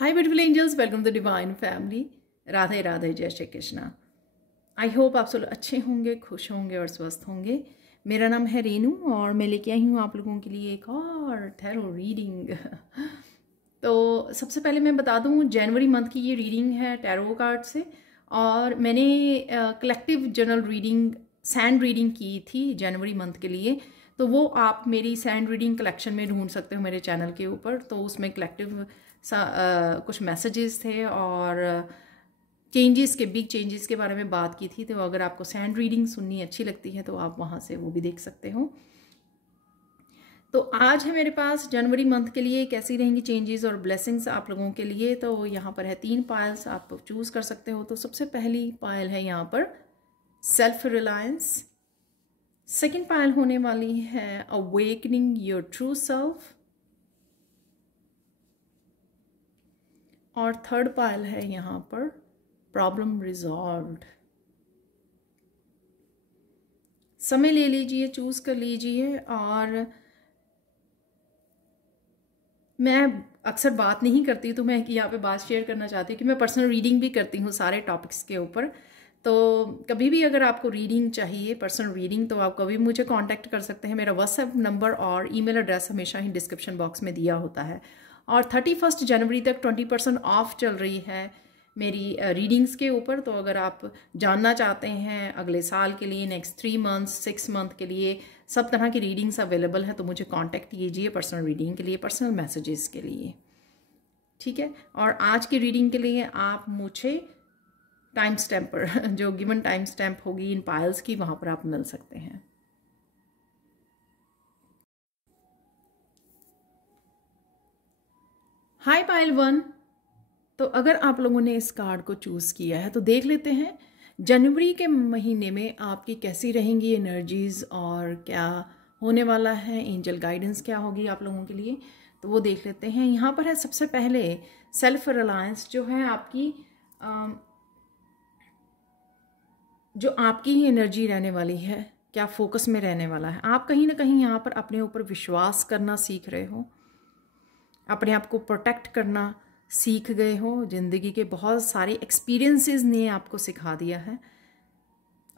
Hi beautiful angels, welcome to divine family. Radhe Radhe, जय Shri Krishna. I hope आप सब अच्छे होंगे, खुश होंगे और स्वस्थ होंगे। मेरा नाम है रेनू और मैं लेके आई हूँ आप लोगों के लिए एक और टैरो रीडिंग। तो सबसे पहले मैं बता दूँ, जनवरी मंथ की ये रीडिंग है टैरो कार्ड से। और मैंने collective general reading, sand reading की थी जनवरी मंथ के लिए। तो वो आप मेरी सैंड रीडिंग कलेक्शन में ढूंढ सकते हो मेरे चैनल के ऊपर। तो उसमें कलेक्टिव कुछ मैसेजेस थे और चेंजेस के, बिग चेंजेस के बारे में बात की थी। तो अगर आपको सैंड रीडिंग सुननी अच्छी लगती है तो आप वहाँ से वो भी देख सकते हो। तो आज है मेरे पास जनवरी मंथ के लिए कैसी रहेंगी चेंजेस और ब्लेसिंग्स आप लोगों के लिए। तो यहाँ पर है 3 पायल्स, आप चूज कर सकते हो। तो सबसे पहली पायल है यहाँ पर सेल्फ रिलायंस। सेकेंड पायल होने वाली है अवेकनिंग योर ट्रू सेल्फ। और थर्ड पायल है यहाँ पर प्रॉब्लम रिजॉल्व्ड। समय ले लीजिए, चूज कर लीजिए। और मैं अक्सर बात नहीं करती, तो मैं यहाँ पे बात शेयर करना चाहती हूँ कि मैं पर्सनल रीडिंग भी करती हूँ सारे टॉपिक्स के ऊपर। तो कभी भी अगर आपको रीडिंग चाहिए, पर्सनल रीडिंग, तो आप कभी मुझे कांटेक्ट कर सकते हैं। मेरा व्हाट्सएप नंबर और ईमेल एड्रेस हमेशा ही डिस्क्रिप्शन बॉक्स में दिया होता है। और 31 जनवरी तक 20% ऑफ चल रही है मेरी रीडिंग्स के ऊपर। तो अगर आप जानना चाहते हैं अगले साल के लिए, नेक्स्ट 3 मंथ्स, 6 मंथ के लिए सब तरह की रीडिंग्स अवेलेबल है, तो मुझे कांटेक्ट कीजिए पर्सनल रीडिंग के लिए, पर्सनल मैसेजेस के लिए, ठीक है। और आज की रीडिंग के लिए आप मुझे टाइम स्टैम्प पर जो गिवन टाइम स्टैम्प होगी इन पायल्स की, वहां पर आप मिल सकते हैं। हाय पायल 1। तो अगर आप लोगों ने इस कार्ड को चूज किया है तो देख लेते हैं जनवरी के महीने में आपकी कैसी रहेंगी एनर्जीज और क्या होने वाला है, एंजल गाइडेंस क्या होगी आप लोगों के लिए। तो वो देख लेते हैं। यहाँ पर है सबसे पहले सेल्फ रिलायंस, जो है आपकी जो आपकी ही एनर्जी रहने वाली है, क्या फोकस में रहने वाला है। आप कहीं ना कहीं यहाँ पर अपने ऊपर विश्वास करना सीख रहे हो, अपने आप को प्रोटेक्ट करना सीख गए हो। जिंदगी के बहुत सारे एक्सपीरियंसेस ने आपको सिखा दिया है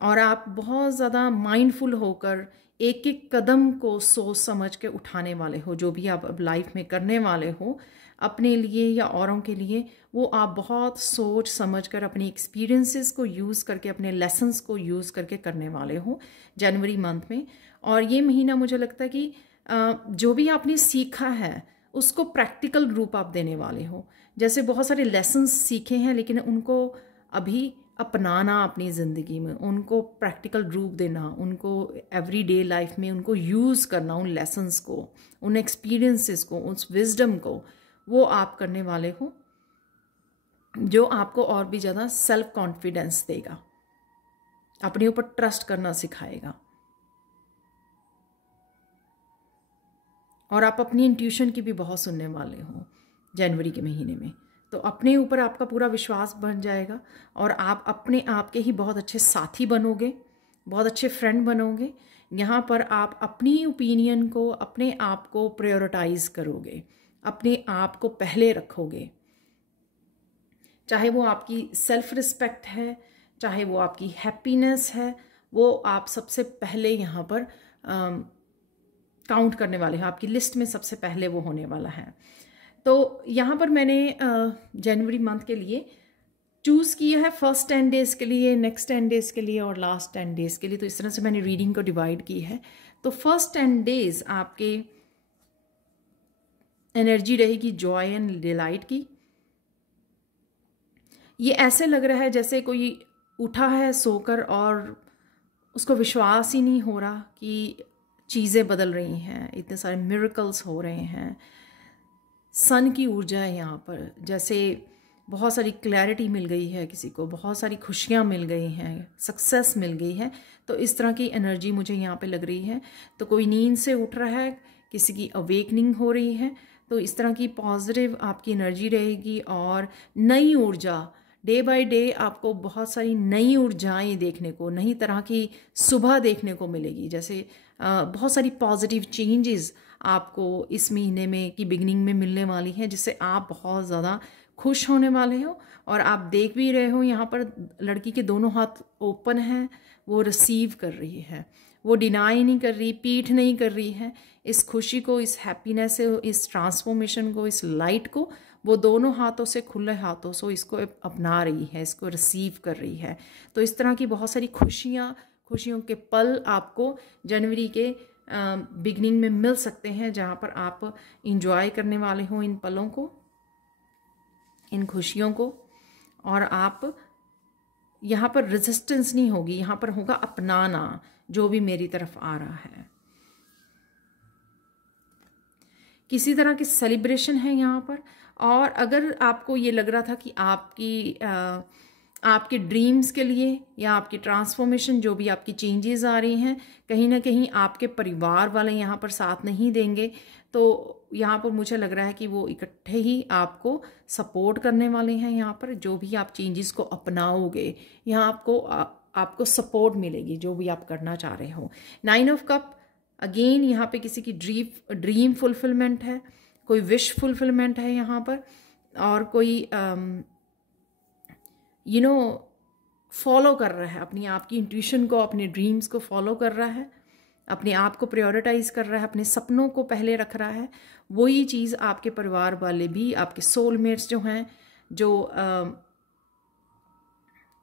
और आप बहुत ज़्यादा माइंडफुल होकर एक एक कदम को सोच समझ के उठाने वाले हो। जो भी आप अब लाइफ में करने वाले हो अपने लिए या औरों के लिए, वो आप बहुत सोच समझ कर अपनी एक्सपीरियंसेस को यूज़ करके, अपने लेसन्स को यूज़ करके करने वाले हो जनवरी मंथ में। और ये महीना मुझे लगता है कि जो भी आपने सीखा है उसको प्रैक्टिकल रूप आप देने वाले हो। जैसे बहुत सारे लेसन्स सीखे हैं लेकिन उनको अभी अपनाना अपनी ज़िंदगी में, उनको प्रैक्टिकल रूप देना, उनको एवरीडे लाइफ में उनको यूज़ करना, उन लेसन्स को, उन एक्सपीरियंसेस को, उस विजडम को, वो आप करने वाले हो, जो आपको और भी ज़्यादा सेल्फ कॉन्फिडेंस देगा, अपने ऊपर ट्रस्ट करना सिखाएगा। और आप अपनी इंट्यूशन की भी बहुत सुनने वाले हो जनवरी के महीने में। तो अपने ऊपर आपका पूरा विश्वास बन जाएगा और आप अपने आप के ही बहुत अच्छे साथी बनोगे, बहुत अच्छे फ्रेंड बनोगे। यहाँ पर आप अपनी ओपिनियन को, अपने आप को प्रायोरिटाइज करोगे, अपने आप को पहले रखोगे। चाहे वो आपकी सेल्फ रिस्पेक्ट है, चाहे वो आपकी हैप्पीनेस है, वो आप सबसे पहले यहाँ पर काउंट करने वाले हैं। आपकी लिस्ट में सबसे पहले वो होने वाला है। तो यहाँ पर मैंने जनवरी मंथ के लिए चूज़ किया है फर्स्ट 10 डेज़ के लिए, नेक्स्ट 10 डेज़ के लिए और लास्ट 10 डेज़ के लिए। तो इस तरह से मैंने रीडिंग को डिवाइड की है। तो फर्स्ट 10 डेज़ आपके एनर्जी रहेगी जॉय एंड डिलाइट की। ये ऐसे लग रहा है जैसे कोई उठा है सोकर और उसको विश्वास ही नहीं हो रहा कि चीज़ें बदल रही हैं, इतने सारे मिरेकल्स हो रहे हैं। सन की ऊर्जा है यहाँ पर, जैसे बहुत सारी क्लैरिटी मिल गई है किसी को, बहुत सारी खुशियाँ मिल गई हैं, सक्सेस मिल गई है। तो इस तरह की एनर्जी मुझे यहाँ पे लग रही है। तो कोई नींद से उठ रहा है, किसी की अवेकनिंग हो रही है। तो इस तरह की पॉजिटिव आपकी एनर्जी रहेगी और नई ऊर्जा, डे बाय डे आपको बहुत सारी नई ऊर्जाएं देखने को, नई तरह की सुबह देखने को मिलेगी। जैसे बहुत सारी पॉजिटिव चेंजेस आपको इस महीने में की बिगिनिंग में मिलने वाली हैं, जिससे आप बहुत ज़्यादा खुश होने वाले हो। और आप देख भी रहे हो यहाँ पर लड़की के दोनों हाथ ओपन हैं, वो रिसीव कर रही है, वो डिनाई नहीं कर रही, पीठ नहीं कर रही है। इस खुशी को, इस हैप्पीनेस से, इस ट्रांसफॉर्मेशन को, इस लाइट को वो दोनों हाथों से, खुले हाथों से इसको अपना रही है, इसको रिसीव कर रही है। तो इस तरह की बहुत सारी खुशियों के पल आपको जनवरी के बिगनिंग में मिल सकते हैं, जहाँ पर आप इंजॉय करने वाले हो इन पलों को, इन खुशियों को। और आप यहाँ पर रेजिस्टेंस नहीं होगी, यहाँ पर होगा अपनाना जो भी मेरी तरफ आ रहा है। किसी तरह की सेलिब्रेशन है यहाँ पर। और अगर आपको ये लग रहा था कि आपके ड्रीम्स के लिए या आपकी ट्रांसफॉर्मेशन, जो भी आपकी चेंजेस आ रही हैं, कहीं ना कहीं आपके परिवार वाले यहाँ पर साथ नहीं देंगे, तो यहाँ पर मुझे लग रहा है कि वो इकट्ठे ही आपको सपोर्ट करने वाले हैं। यहाँ पर जो भी आप चेंजेस को अपनाओगे, यहाँ आपको सपोर्ट मिलेगी जो भी आप करना चाह रहे हो। 9 ऑफ कप, अगेन यहाँ पे किसी की ड्रीम फुलफिलमेंट है, कोई विश फुलफिलमेंट है यहाँ पर, और कोई फॉलो कर रहा है अपनी आप की इंट्यूशन को, अपने ड्रीम्स को फॉलो कर रहा है, अपने आप को प्रायोरिटाइज कर रहा है, अपने सपनों को पहले रख रहा है। वही चीज़ आपके परिवार वाले भी, आपके सोलमेट्स जो हैं,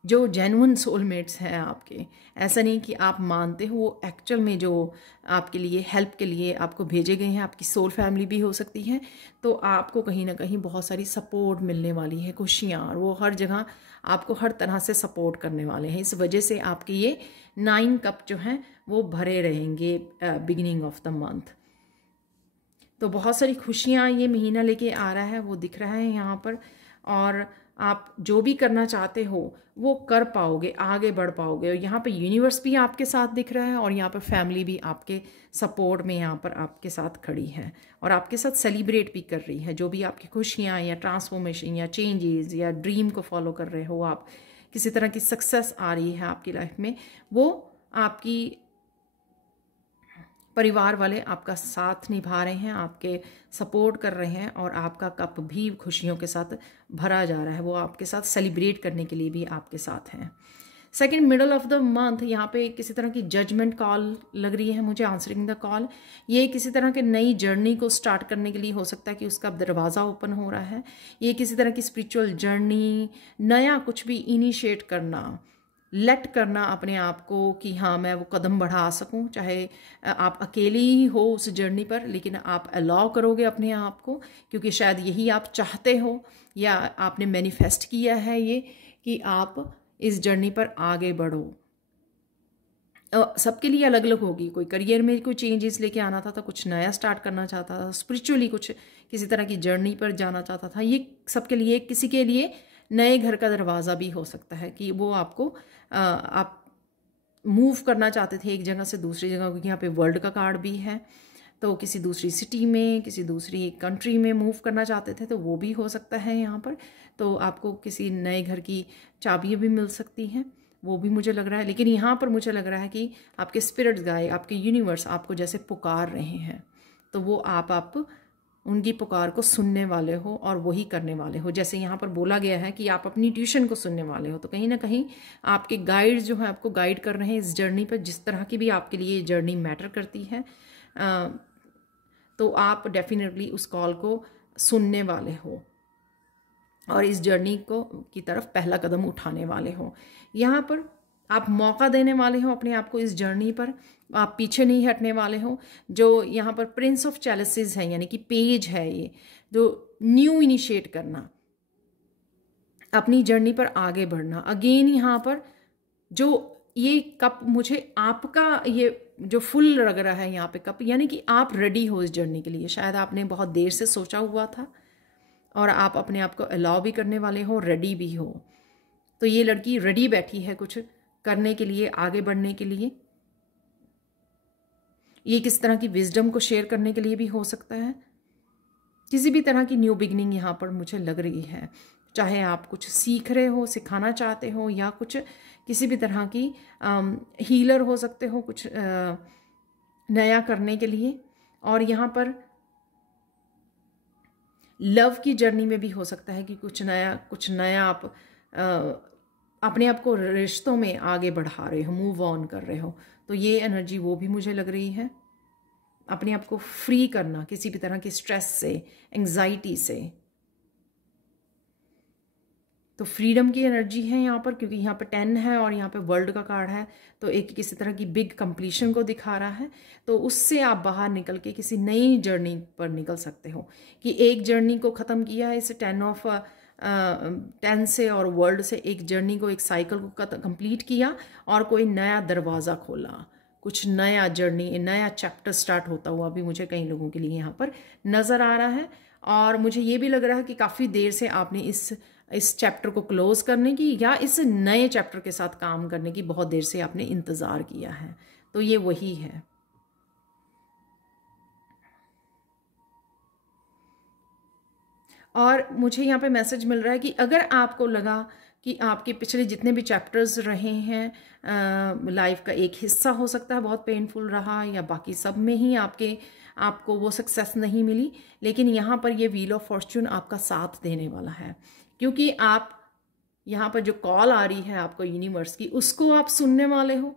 जो जेन्युइन सोलमेट्स हैं आपके, ऐसा नहीं कि आप मानते हो, वो एक्चुअल में जो आपके लिए हेल्प के लिए आपको भेजे गए हैं, आपकी सोल फैमिली भी हो सकती है। तो आपको कहीं ना कहीं बहुत सारी सपोर्ट मिलने वाली है, खुशियाँ, और वो हर जगह आपको हर तरह से सपोर्ट करने वाले हैं। इस वजह से आपके ये 9 कप जो हैं वो भरे रहेंगे बिगिनिंग ऑफ द मंथ। तो बहुत सारी खुशियाँ ये महीना लेके आ रहा है, वो दिख रहा है यहाँ पर। और आप जो भी करना चाहते हो वो कर पाओगे, आगे बढ़ पाओगे। और यहाँ पर यूनिवर्स भी आपके साथ दिख रहा है, और यहाँ पर फैमिली भी आपके सपोर्ट में यहाँ पर आपके साथ खड़ी है, और आपके साथ सेलिब्रेट भी कर रही है। जो भी आपकी खुशियाँ या ट्रांसफॉर्मेशन या चेंजेस या ड्रीम को फॉलो कर रहे हो आप, किसी तरह की सक्सेस आ रही है आपकी लाइफ में, वो आपकी परिवार वाले आपका साथ निभा रहे हैं, आपके सपोर्ट कर रहे हैं, और आपका कप भी खुशियों के साथ भरा जा रहा है। वो आपके साथ सेलिब्रेट करने के लिए भी आपके साथ हैं। Second, middle of the month, यहाँ पे किसी तरह की जजमेंट कॉल लग रही है मुझे, आंसरिंग द कॉल। ये किसी तरह के नई जर्नी को स्टार्ट करने के लिए हो सकता है कि उसका दरवाज़ा ओपन हो रहा है। ये किसी तरह की स्पिरिचुअल जर्नी, नया कुछ भी इनिशिएट करना, लेट करना अपने आप को कि हाँ मैं वो कदम बढ़ा सकूं। चाहे आप अकेले ही हो उस जर्नी पर, लेकिन आप अलाउ करोगे अपने आप को, क्योंकि शायद यही आप चाहते हो या आपने मैनिफेस्ट किया है ये, कि आप इस जर्नी पर आगे बढ़ो। सबके लिए अलग अलग होगी। कोई करियर में कोई चेंजेस लेके आना था, कुछ नया स्टार्ट करना चाहता था, स्पिरिचुअली कुछ किसी तरह की जर्नी पर जाना चाहता था। ये सबके लिए, किसी के लिए नए घर का दरवाज़ा भी हो सकता है कि वो आपको आप मूव करना चाहते थे एक जगह से दूसरी जगह, क्योंकि यहाँ पे वर्ल्ड का कार्ड भी है। तो किसी दूसरी सिटी में, किसी दूसरी कंट्री में मूव करना चाहते थे, तो वो भी हो सकता है यहाँ पर। तो आपको किसी नए घर की चाबियाँ भी मिल सकती हैं, वो भी मुझे लग रहा है। लेकिन यहाँ पर मुझे लग रहा है कि आपके स्पिरिट्स गाइड, आपके यूनिवर्स आपको जैसे पुकार रहे हैं, तो वो आप उनकी पुकार को सुनने वाले हो और वही करने वाले हो। जैसे यहाँ पर बोला गया है कि आप अपनी ट्यूशन को सुनने वाले हो, तो कहीं ना कहीं आपके गाइड जो है आपको गाइड कर रहे हैं इस जर्नी पर। जिस तरह की भी आपके लिए जर्नी मैटर करती है, तो आप डेफिनेटली उस कॉल को सुनने वाले हो और इस जर्नी की तरफ पहला कदम उठाने वाले हो। यहाँ पर आप मौका देने वाले हो अपने आप को इस जर्नी पर, आप पीछे नहीं हटने वाले हो। जो यहाँ पर प्रिंस ऑफ चैलिसेस है, यानी कि पेज है ये, जो न्यू इनिशिएट करना, अपनी जर्नी पर आगे बढ़ना। अगेन यहाँ पर जो ये कप मुझे आपका ये जो फुल लग रहा है यहाँ पे कप, यानी कि आप रेडी हो इस जर्नी के लिए। शायद आपने बहुत देर से सोचा हुआ था और आप अपने आप को अलाउ भी करने वाले हो, रेडी भी हो। तो ये लड़की रेडी बैठी है कुछ करने के लिए, आगे बढ़ने के लिए। ये किस तरह की विजडम को शेयर करने के लिए भी हो सकता है। किसी भी तरह की न्यू बिगनिंग यहाँ पर मुझे लग रही है। चाहे आप कुछ सीख रहे हो, सिखाना चाहते हो, या कुछ किसी भी तरह की हीलर हो सकते हो कुछ नया करने के लिए। और यहाँ पर लव की जर्नी में भी हो सकता है कि कुछ नया आप अपने आप को रिश्तों में आगे बढ़ा रहे हो, मूव ऑन कर रहे हो। तो ये एनर्जी वो भी मुझे लग रही है। अपने आप को फ्री करना किसी भी तरह की स्ट्रेस से, एंजाइटी से। तो फ्रीडम की एनर्जी है यहाँ पर, क्योंकि यहाँ पे 10 है और यहाँ पे वर्ल्ड का कार्ड है, तो एक किसी तरह की बिग कंप्लीशन को दिखा रहा है। तो उससे आप बाहर निकल के किसी नई जर्नी पर निकल सकते हो, कि एक जर्नी को ख़त्म किया है इस 10 से, और वर्ल्ड से एक जर्नी को, एक साइकिल को कंप्लीट किया और कोई नया दरवाज़ा खोला, कुछ नया जर्नी, नया चैप्टर स्टार्ट होता हुआ भी मुझे कई लोगों के लिए यहाँ पर नज़र आ रहा है। और मुझे ये भी लग रहा है कि काफ़ी देर से आपने इस चैप्टर को क्लोज करने की या इस नए चैप्टर के साथ काम करने की बहुत देर से आपने इंतज़ार किया है। तो ये वही है। और मुझे यहाँ पे मैसेज मिल रहा है कि अगर आपको लगा कि आपके पिछले जितने भी चैप्टर्स रहे हैं लाइफ का एक हिस्सा हो सकता है बहुत पेनफुल रहा, या बाकी सब में ही आपको वो सक्सेस नहीं मिली, लेकिन यहाँ पर ये व्हील ऑफ फॉर्च्यून आपका साथ देने वाला है, क्योंकि आप यहाँ पर जो कॉल आ रही है आपको यूनिवर्स की, उसको आप सुनने वाले हो,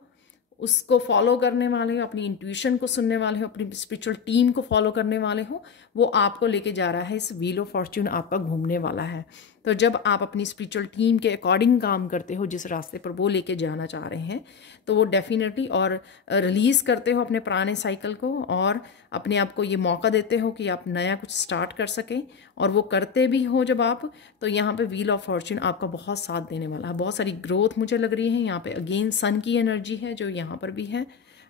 उसको फॉलो करने वाले हो, अपनी इंट्यूशन को सुनने वाले हो, अपनी स्पिरिचुअल टीम को फॉलो करने वाले हो। वो आपको लेके जा रहा है, इस व्हील ऑफ फॉर्च्यून आपका घूमने वाला है। तो जब आप अपनी स्पिरिचुअल टीम के अकॉर्डिंग काम करते हो, जिस रास्ते पर वो लेके जाना चाह रहे हैं, तो वो डेफिनेटली, और रिलीज़ करते हो अपने पुराने साइकिल को, और अपने आप को ये मौका देते हो कि आप नया कुछ स्टार्ट कर सकें, और वो करते भी हो जब आप, तो यहाँ पे व्हील ऑफ फॉर्च्यून आपका बहुत साथ देने वाला है। बहुत सारी ग्रोथ मुझे लग रही है यहाँ पे। अगेन सन की एनर्जी है जो यहाँ पर भी है,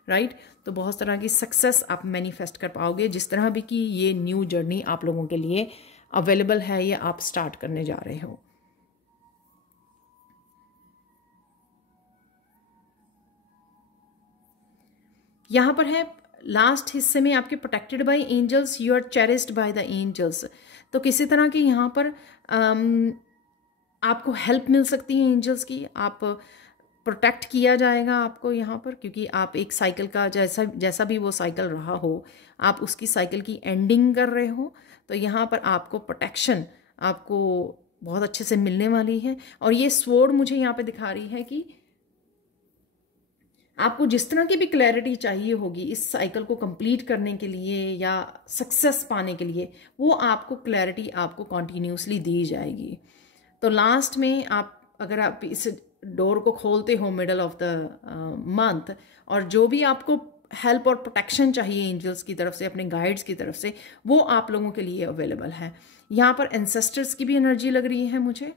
राइट। तो बहुत तरह की सक्सेस आप मैनिफेस्ट कर पाओगे, जिस तरह भी कि ये न्यू जर्नी आप लोगों के लिए अवेलेबल है या आप स्टार्ट करने जा रहे हो। यहाँ पर है लास्ट हिस्से में आपके protected by angels, you are cherished by the angels. तो किसी तरह की यहाँ पर आपको हेल्प मिल सकती है एंजल्स की, आप प्रोटेक्ट किया जाएगा आपको यहाँ पर, क्योंकि आप एक साइकिल का जैसा भी वो साइकिल रहा हो, आप उसकी साइकिल की एंडिंग कर रहे हो। तो यहाँ पर आपको प्रोटेक्शन आपको बहुत अच्छे से मिलने वाली है। और ये स्वॉर्ड मुझे यहाँ पे दिखा रही है कि आपको जिस तरह की भी क्लैरिटी चाहिए होगी इस साइकिल को कंप्लीट करने के लिए या सक्सेस पाने के लिए, वो आपको क्लैरिटी आपको कॉन्टीन्यूसली दी जाएगी। तो लास्ट में अगर आप इस डोर को खोलते हो मिडल ऑफ द मंथ, और जो भी आपको हेल्प और प्रोटेक्शन चाहिए एंजल्स की तरफ से, अपने गाइड्स की तरफ से, वो आप लोगों के लिए अवेलेबल है। यहाँ पर एंसेस्टर्स की भी एनर्जी लग रही है मुझे।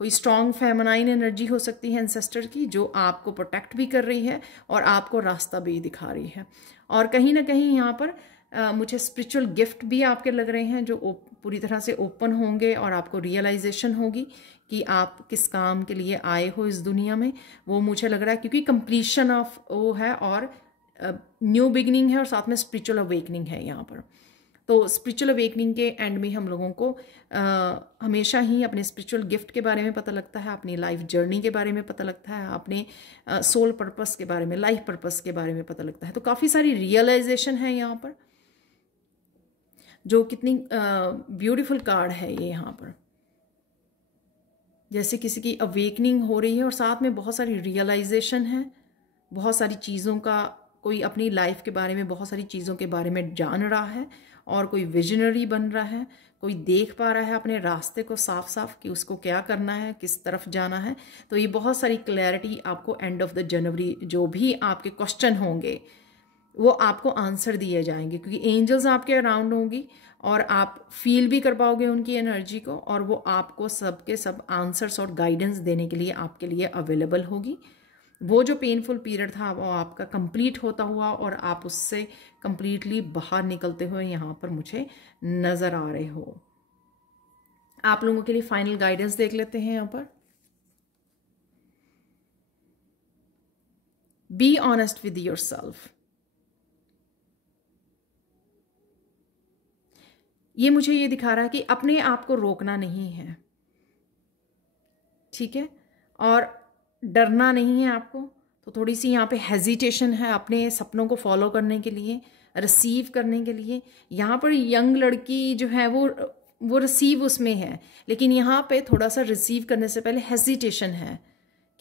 कोई स्ट्रॉन्ग फेमिनाइन एनर्जी हो सकती है एंसेस्टर की, जो आपको प्रोटेक्ट भी कर रही है और आपको रास्ता भी दिखा रही है। और कहीं ना कहीं यहाँ पर मुझे स्पिरिचुअल गिफ्ट भी आपके लग रहे हैं, जो पूरी तरह से ओपन होंगे और आपको रियलाइजेशन होगी कि आप किस काम के लिए आए हो इस दुनिया में। वो मुझे लग रहा है, क्योंकि कंप्लीशन ऑफ वो है और न्यू बिगिनिंग है, और साथ में स्पिरिचुअल अवेकनिंग है यहाँ पर। तो स्पिरिचुअल अवेकनिंग के एंड में हम लोगों को हमेशा ही अपने स्पिरिचुअल गिफ्ट के बारे में पता लगता है, अपनी लाइफ जर्नी के बारे में पता लगता है, अपने सोल पर्पस के बारे में, लाइफ पर्पस के बारे में पता लगता है। तो काफ़ी सारी रियलाइजेशन है यहाँ पर, जो कितनी ब्यूटीफुल कार्ड है ये यहाँ पर। जैसे किसी की अवेकनिंग हो रही है और साथ में बहुत सारी रियलाइजेशन है, बहुत सारी चीज़ों का, कोई अपनी लाइफ के बारे में बहुत सारी चीज़ों के बारे में जान रहा है, और कोई विजनरी बन रहा है, कोई देख पा रहा है अपने रास्ते को साफ साफ कि उसको क्या करना है, किस तरफ जाना है। तो ये बहुत सारी क्लैरिटी आपको एंड ऑफ द जनवरी, जो भी आपके क्वेश्चन होंगे वो आपको आंसर दिए जाएंगे, क्योंकि एंजल्स आपके अराउंड होंगी और आप फील भी कर पाओगे उनकी एनर्जी को, और वो आपको सब के सब आंसर्स और गाइडेंस देने के लिए आपके लिए अवेलेबल होगी। वो जो पेनफुल पीरियड था वो आपका कंप्लीट होता हुआ और आप उससे कंप्लीटली बाहर निकलते हुए यहाँ पर मुझे नज़र आ रहे हो। आप लोगों के लिए फाइनल गाइडेंस देख लेते हैं यहाँ पर। Be honest with yourself. ये मुझे ये दिखा रहा है कि अपने आप को रोकना नहीं है, ठीक है, और डरना नहीं है आपको। तो थोड़ी सी यहाँ पे हेजिटेशन है अपने सपनों को फॉलो करने के लिए, रिसीव करने के लिए। यहाँ पर यंग लड़की जो है वो वो रिसीव उसमें है, लेकिन यहाँ पे थोड़ा सा रिसीव करने से पहले हेजिटेशन है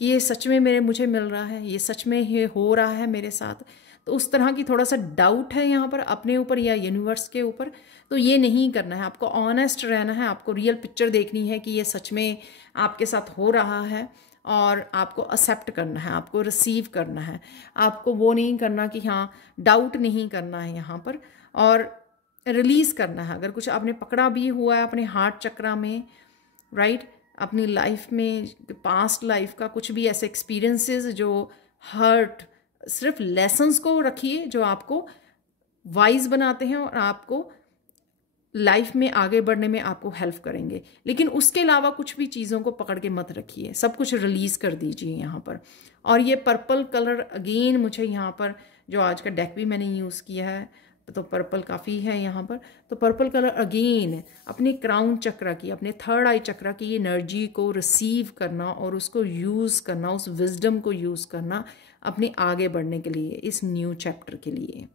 कि ये सच में मुझे मिल रहा है, ये सच में ये हो रहा है मेरे साथ। तो उस तरह की थोड़ा सा डाउट है यहाँ पर अपने ऊपर या यूनिवर्स के ऊपर। तो ये नहीं करना है, आपको ऑनेस्ट रहना है, आपको रियल पिक्चर देखनी है कि ये सच में आपके साथ हो रहा है, और आपको एक्सेप्ट करना है, आपको रिसीव करना है। आपको वो नहीं करना कि हाँ, डाउट नहीं करना है यहाँ पर, और रिलीज़ करना है। अगर कुछ आपने पकड़ा भी हुआ है अपने हार्ट चक्रा में, राइट, अपनी लाइफ में, पास्ट लाइफ का कुछ भी ऐसे एक्सपीरियंसेस जो हर्ट, सिर्फ लेसन्स को रखिए जो आपको वाइज बनाते हैं और आपको लाइफ में आगे बढ़ने में आपको हेल्प करेंगे। लेकिन उसके अलावा कुछ भी चीज़ों को पकड़ के मत रखिए, सब कुछ रिलीज़ कर दीजिए यहाँ पर। और ये पर्पल कलर अगेन मुझे यहाँ पर, जो आज का डेक भी मैंने यूज़ किया है, तो पर्पल काफ़ी है यहाँ पर। तो पर्पल कलर अगेन अपने क्राउन चक्र की, अपने थर्ड आई चक्र की एनर्जी को रिसीव करना और उसको यूज़ करना, उस विजडम को यूज़ करना अपने आगे बढ़ने के लिए, इस न्यू चैप्टर के लिए।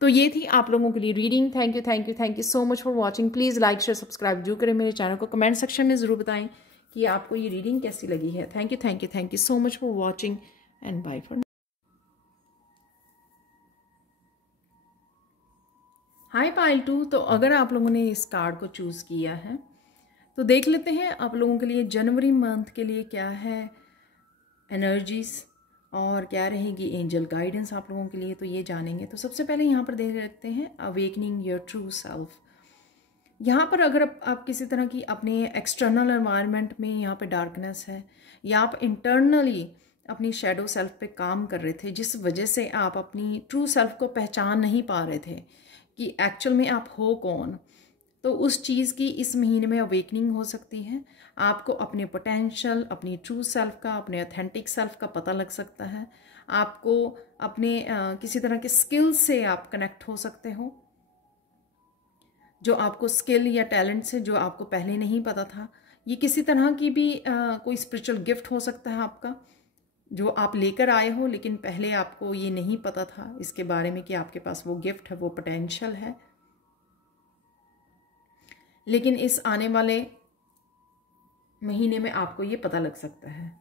तो ये थी आप लोगों के लिए reading. Thank you, thank you, thank you so much for watching. Please like share subscribe जरूर करें मेरे चैनल को। कमेंट सेक्शन में ज़रूर बताएं कि आपको ये रीडिंग कैसी लगी है। Thank you, thank you, thank you so much for watching and bye for. हाय पाइल 2। तो अगर आप लोगों ने इस कार्ड को चूज़ किया है तो देख लेते हैं आप लोगों के लिए जनवरी मंथ के लिए क्या है एनर्जीज और क्या रहेगी एंजल गाइडेंस आप लोगों के लिए, तो ये जानेंगे। तो सबसे पहले यहाँ पर देख लेते हैं अवेकनिंग योर ट्रू सेल्फ। यहाँ पर अगर आप किसी तरह की अपने एक्सटर्नल एनवायरनमेंट में यहाँ पे डार्कनेस है, या आप इंटरनली अपनी शेडो सेल्फ पे काम कर रहे थे, जिस वजह से आप अपनी ट्रू सेल्फ को पहचान नहीं पा रहे थे कि एक्चुअल में आप हो कौन, तो उस चीज़ की इस महीने में अवेकनिंग हो सकती है। आपको अपने पोटेंशियल, अपनी ट्रू सेल्फ का, अपने ऑथेंटिक सेल्फ का पता लग सकता है। आपको अपने किसी तरह के स्किल से आप कनेक्ट हो सकते हो, जो आपको स्किल या टैलेंट से जो आपको पहले नहीं पता था। ये किसी तरह की भी कोई स्पिरिचुअल गिफ्ट हो सकता है आपका, जो आप लेकर आए हो, लेकिन पहले आपको ये नहीं पता था इसके बारे में कि आपके पास वो गिफ्ट है, वो पोटेंशियल है। लेकिन इस आने वाले महीने में आपको ये पता लग सकता है।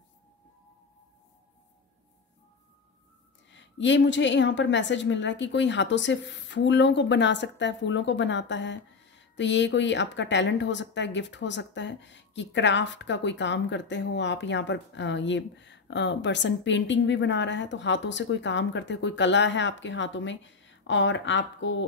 ये मुझे यहाँ पर मैसेज मिल रहा है कि कोई हाथों से फूलों को बना सकता है, फूलों को बनाता है। तो ये कोई आपका टैलेंट हो सकता है, गिफ्ट हो सकता है कि क्राफ्ट का कोई काम करते हो आप। यहाँ पर ये पर्सन पेंटिंग भी बना रहा है, तो हाथों से कोई काम करते हो, कोई कला है आपके हाथों में, और आपको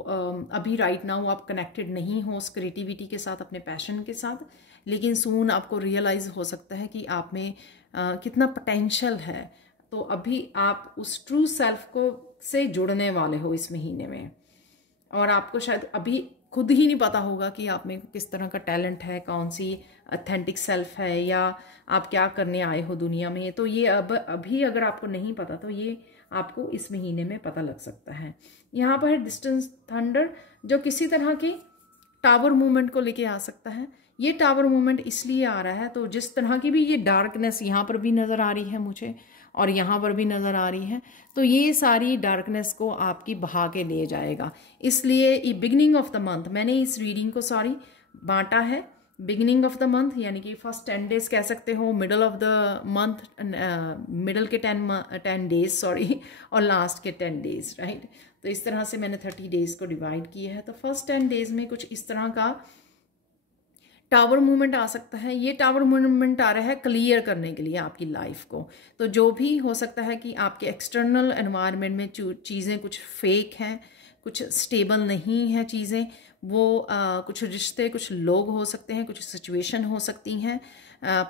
अभी राइट नाउ आप कनेक्टेड नहीं हो उस क्रिएटिविटी के साथ, अपने पैशन के साथ, लेकिन सून आपको रियलाइज़ हो सकता है कि आप में कितना पोटेंशियल है। तो अभी आप उस ट्रू सेल्फ को से जुड़ने वाले हो इस महीने में, और आपको शायद अभी खुद ही नहीं पता होगा कि आप में किस तरह का टैलेंट है, कौन सी ऑथेंटिक सेल्फ है, या आप क्या करने आए हो दुनिया में। तो ये अभी अगर आपको नहीं पता तो ये आपको इस महीने में पता लग सकता है। यहाँ पर है डिस्टेंस थंडर, जो किसी तरह की टावर मूवमेंट को लेके आ सकता है। ये टावर मूवमेंट इसलिए आ रहा है, तो जिस तरह की भी ये डार्कनेस यहाँ पर भी नज़र आ रही है मुझे, और यहाँ पर भी नज़र आ रही है, तो ये सारी डार्कनेस को आपकी बहा के ले जाएगा। इसलिए बिगिनिंग ऑफ द मंथ, मैंने इस रीडिंग को बांटा है बिगिनिंग ऑफ द मंथ, यानी कि फर्स्ट 10 डेज कह सकते हो, middle of the month, middle के 10 डेज और लास्ट के 10 डेज, राइट। तो इस तरह से मैंने 30 डेज को डिवाइड किया है। तो फर्स्ट 10 डेज में कुछ इस तरह का टावर मूवमेंट आ सकता है। ये टावर मूवमेंट आ रहा है क्लियर करने के लिए आपकी लाइफ को। तो जो भी हो सकता है कि आपके एक्सटर्नल एनवायरनमेंट में चीज़ें कुछ फेक हैं, कुछ स्टेबल नहीं है चीज़ें, वो कुछ रिश्ते, कुछ लोग हो सकते हैं, कुछ सिचुएशन हो सकती हैं,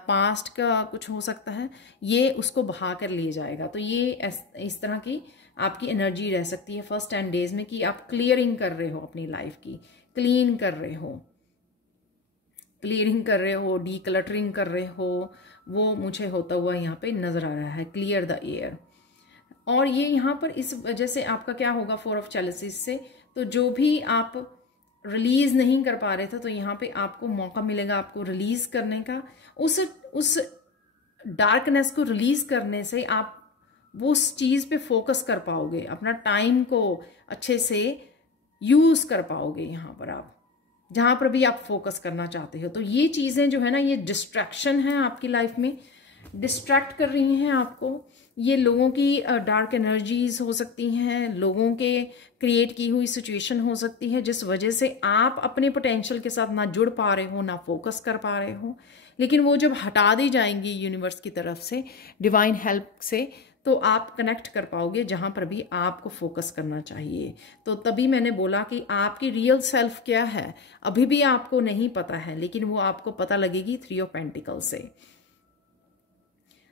पास्ट का कुछ हो सकता है, ये उसको बहा कर ले जाएगा। तो ये इस तरह की आपकी एनर्जी रह सकती है फर्स्ट 10 डेज में, कि आप क्लियरिंग कर रहे हो अपनी लाइफ की, क्लीन कर रहे हो, क्लियरिंग कर रहे हो, डीक्लटरिंग कर रहे हो। वो मुझे होता हुआ यहाँ पे नज़र आ रहा है, क्लियर द एयर। और ये यहाँ पर इस वजह से आपका क्या होगा 4 ऑफ चैलेंजेस से, तो जो भी आप रिलीज़ नहीं कर पा रहे थे, तो यहाँ पे आपको मौका मिलेगा आपको रिलीज़ करने का। उस डार्कनेस को रिलीज़ करने से आप वो उस चीज़ पे फोकस कर पाओगे, अपना टाइम को अच्छे से यूज़ कर पाओगे यहाँ पर आप, जहाँ पर भी आप फोकस करना चाहते हो। तो ये चीज़ें जो है ना, ये डिस्ट्रैक्शन है आपकी लाइफ में, डिस्ट्रैक्ट कर रही हैं आपको। ये लोगों की डार्क एनर्जीज हो सकती हैं, लोगों के क्रिएट की हुई सिचुएशन हो सकती है, जिस वजह से आप अपने पोटेंशियल के साथ ना जुड़ पा रहे हो, ना फोकस कर पा रहे हो। लेकिन वो जब हटा दी जाएंगी यूनिवर्स की तरफ से, डिवाइन हेल्प से, तो आप कनेक्ट कर पाओगे जहाँ पर भी आपको फोकस करना चाहिए। तो तभी मैंने बोला कि आपकी रियल सेल्फ क्या है अभी भी आपको नहीं पता है, लेकिन वो आपको पता लगेगी 3 ऑफ पेंटिकल से।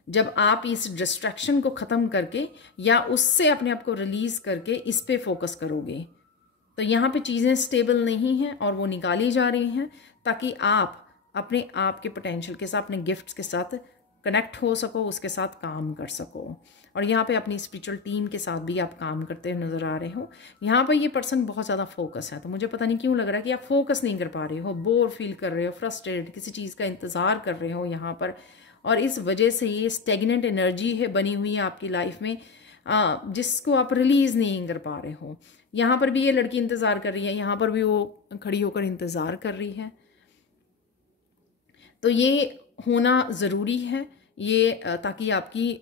जब आप इस डिस्ट्रैक्शन को ख़त्म करके या उससे अपने आप को रिलीज़ करके इस पे फोकस करोगे, तो यहाँ पे चीज़ें स्टेबल नहीं हैं और वो निकाली जा रही हैं, ताकि आप अपने आप के पोटेंशियल के साथ, अपने गिफ्ट्स के साथ कनेक्ट हो सको, उसके साथ काम कर सको। और यहाँ पे अपनी स्पिरिचुअल टीम के साथ भी आप काम करते हुए नज़र आ रहे हो। यहाँ पर ये पर्सन बहुत ज़्यादा फोकस है, तो मुझे पता नहीं क्यों लग रहा है कि आप फोकस नहीं कर पा रहे हो, बोर फील कर रहे हो, फ्रस्ट्रेटेड, किसी चीज़ का इंतज़ार कर रहे हो यहाँ पर, और इस वजह से ये स्टेगनेंट एनर्जी है बनी हुई है आपकी लाइफ में, जिसको आप रिलीज़ नहीं कर पा रहे हो। यहाँ पर भी ये लड़की इंतज़ार कर रही है, यहाँ पर भी वो खड़ी होकर इंतज़ार कर रही है। तो ये होना ज़रूरी है, ये ताकि आपकी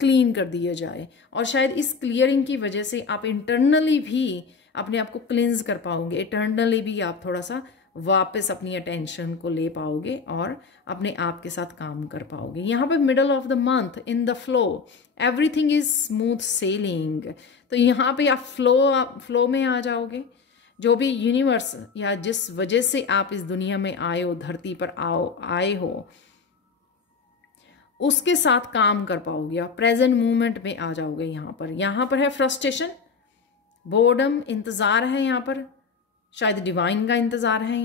क्लीन कर दिया जाए, और शायद इस क्लियरिंग की वजह से आप इंटरनली भी अपने आप को क्लिंज कर पाओगे, इंटरनली भी आप थोड़ा सा वापस अपनी अटेंशन को ले पाओगे और अपने आप के साथ काम कर पाओगे। यहाँ पे middle of the month in the flow, everything is smooth selling. तो यहाँ पे आप फ्लो में आ जाओगे। जो भी यूनिवर्स या जिस वजह से आप इस दुनिया में आए हो, धरती पर आए हो, उसके साथ काम कर पाओगे, आप प्रेजेंट मूवमेंट में आ जाओगे। यहाँ पर है फ्रस्ट्रेशन, बोर्डम, इंतज़ार है, यहाँ पर शायद डिवाइन का इंतज़ार है।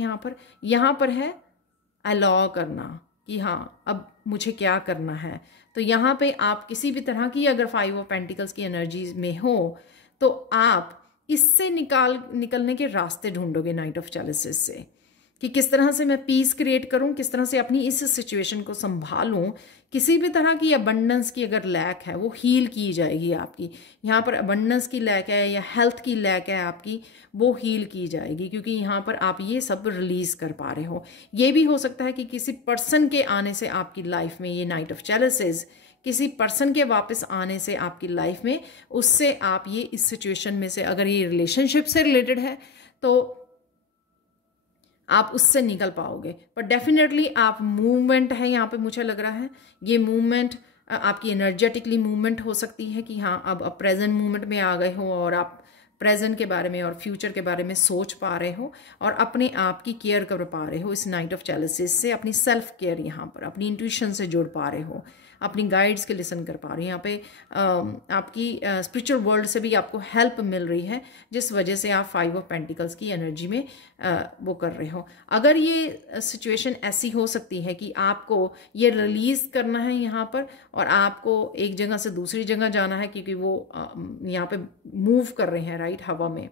यहाँ पर है अलाउ करना कि हाँ अब मुझे क्या करना है। तो यहाँ पे आप किसी भी तरह की अगर 5 ऑफ पेंटिकल्स की एनर्जीज में हो, तो आप इससे निकलने के रास्ते ढूंढोगे नाइट ऑफ चैलिसेस से, कि किस तरह से मैं पीस क्रिएट करूं, किस तरह से अपनी इस सिचुएशन को संभालूं। किसी भी तरह की अबंडेंस की अगर लैक है वो हील की जाएगी आपकी। यहाँ पर अबंडेंस की लैक है या हेल्थ की लैक है आपकी, वो हील की जाएगी, क्योंकि यहाँ पर आप ये सब रिलीज कर पा रहे हो। ये भी हो सकता है कि किसी पर्सन के आने से आपकी लाइफ में, ये नाइट ऑफ चैलिसेस किसी पर्सन के वापस आने से आपकी लाइफ में, उससे आप ये इस सिचुएशन में से, अगर ये रिलेशनशिप से रिलेटेड है तो आप उससे निकल पाओगे। पर डेफिनेटली आप मूवमेंट है यहाँ पे, मुझे लग रहा है ये मूवमेंट आपकी एनर्जेटिकली मूवमेंट हो सकती है कि हाँ अब प्रेजेंट मूवमेंट में आ गए हो और आप प्रेजेंट के बारे में और फ्यूचर के बारे में सोच पा रहे हो और अपने आप की केयर कर पा रहे हो। इस नाइट ऑफ चैलिसेस से अपनी सेल्फ केयर, यहाँ पर अपनी इंट्यूशन से जुड़ पा रहे हो, अपनी गाइड्स के लिसन कर पा रहे हैं। यहाँ पे आपकी स्पिरिचुअल वर्ल्ड से भी आपको हेल्प मिल रही है, जिस वजह से आप 5 ऑफ पेंटिकल्स की एनर्जी में वो कर रहे हो। अगर ये सिचुएशन ऐसी हो सकती है कि आपको ये रिलीज करना है यहाँ पर, और आपको एक जगह से दूसरी जगह जाना है, क्योंकि वो यहाँ पे मूव कर रहे हैं राइट, हवा में,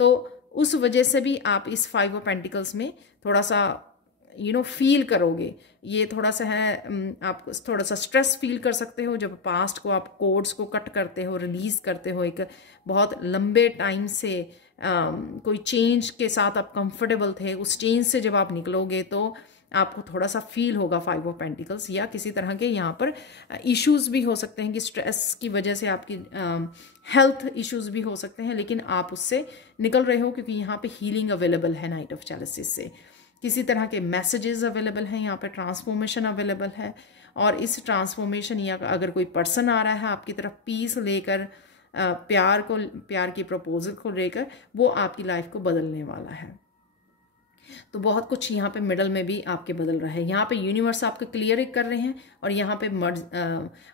तो उस वजह से भी आप इस 5 ऑफ पेंटिकल्स में थोड़ा सा फील करोगे। ये थोड़ा सा है, आप थोड़ा सा स्ट्रेस फील कर सकते हो जब पास्ट को आप कोड्स को कट करते हो, रिलीज करते हो। एक बहुत लंबे टाइम से कोई चेंज के साथ आप कंफर्टेबल थे, उस चेंज से जब आप निकलोगे तो आपको थोड़ा सा फील होगा 5 ऑफ पेंटिकल्स, या किसी तरह के यहाँ पर इश्यूज भी हो सकते हैं कि स्ट्रेस की वजह से आपकी हेल्थ इश्यूज भी हो सकते हैं, लेकिन आप उससे निकल रहे हो क्योंकि यहाँ पे हीलिंग अवेलेबल है नाइट ऑफ चैलिसेस से। किसी तरह के मैसेजेस अवेलेबल हैं यहाँ पे, ट्रांसफॉर्मेशन अवेलेबल है, और इस ट्रांसफॉर्मेशन या अगर कोई पर्सन आ रहा है आपकी तरफ पीस लेकर, प्यार की प्रपोजल को लेकर, वो आपकी लाइफ को बदलने वाला है। तो बहुत कुछ यहाँ पे मिडल में भी आपके बदल रहा है। यहाँ पे यूनिवर्स आपको क्लियर कर रहे हैं, और यहाँ पे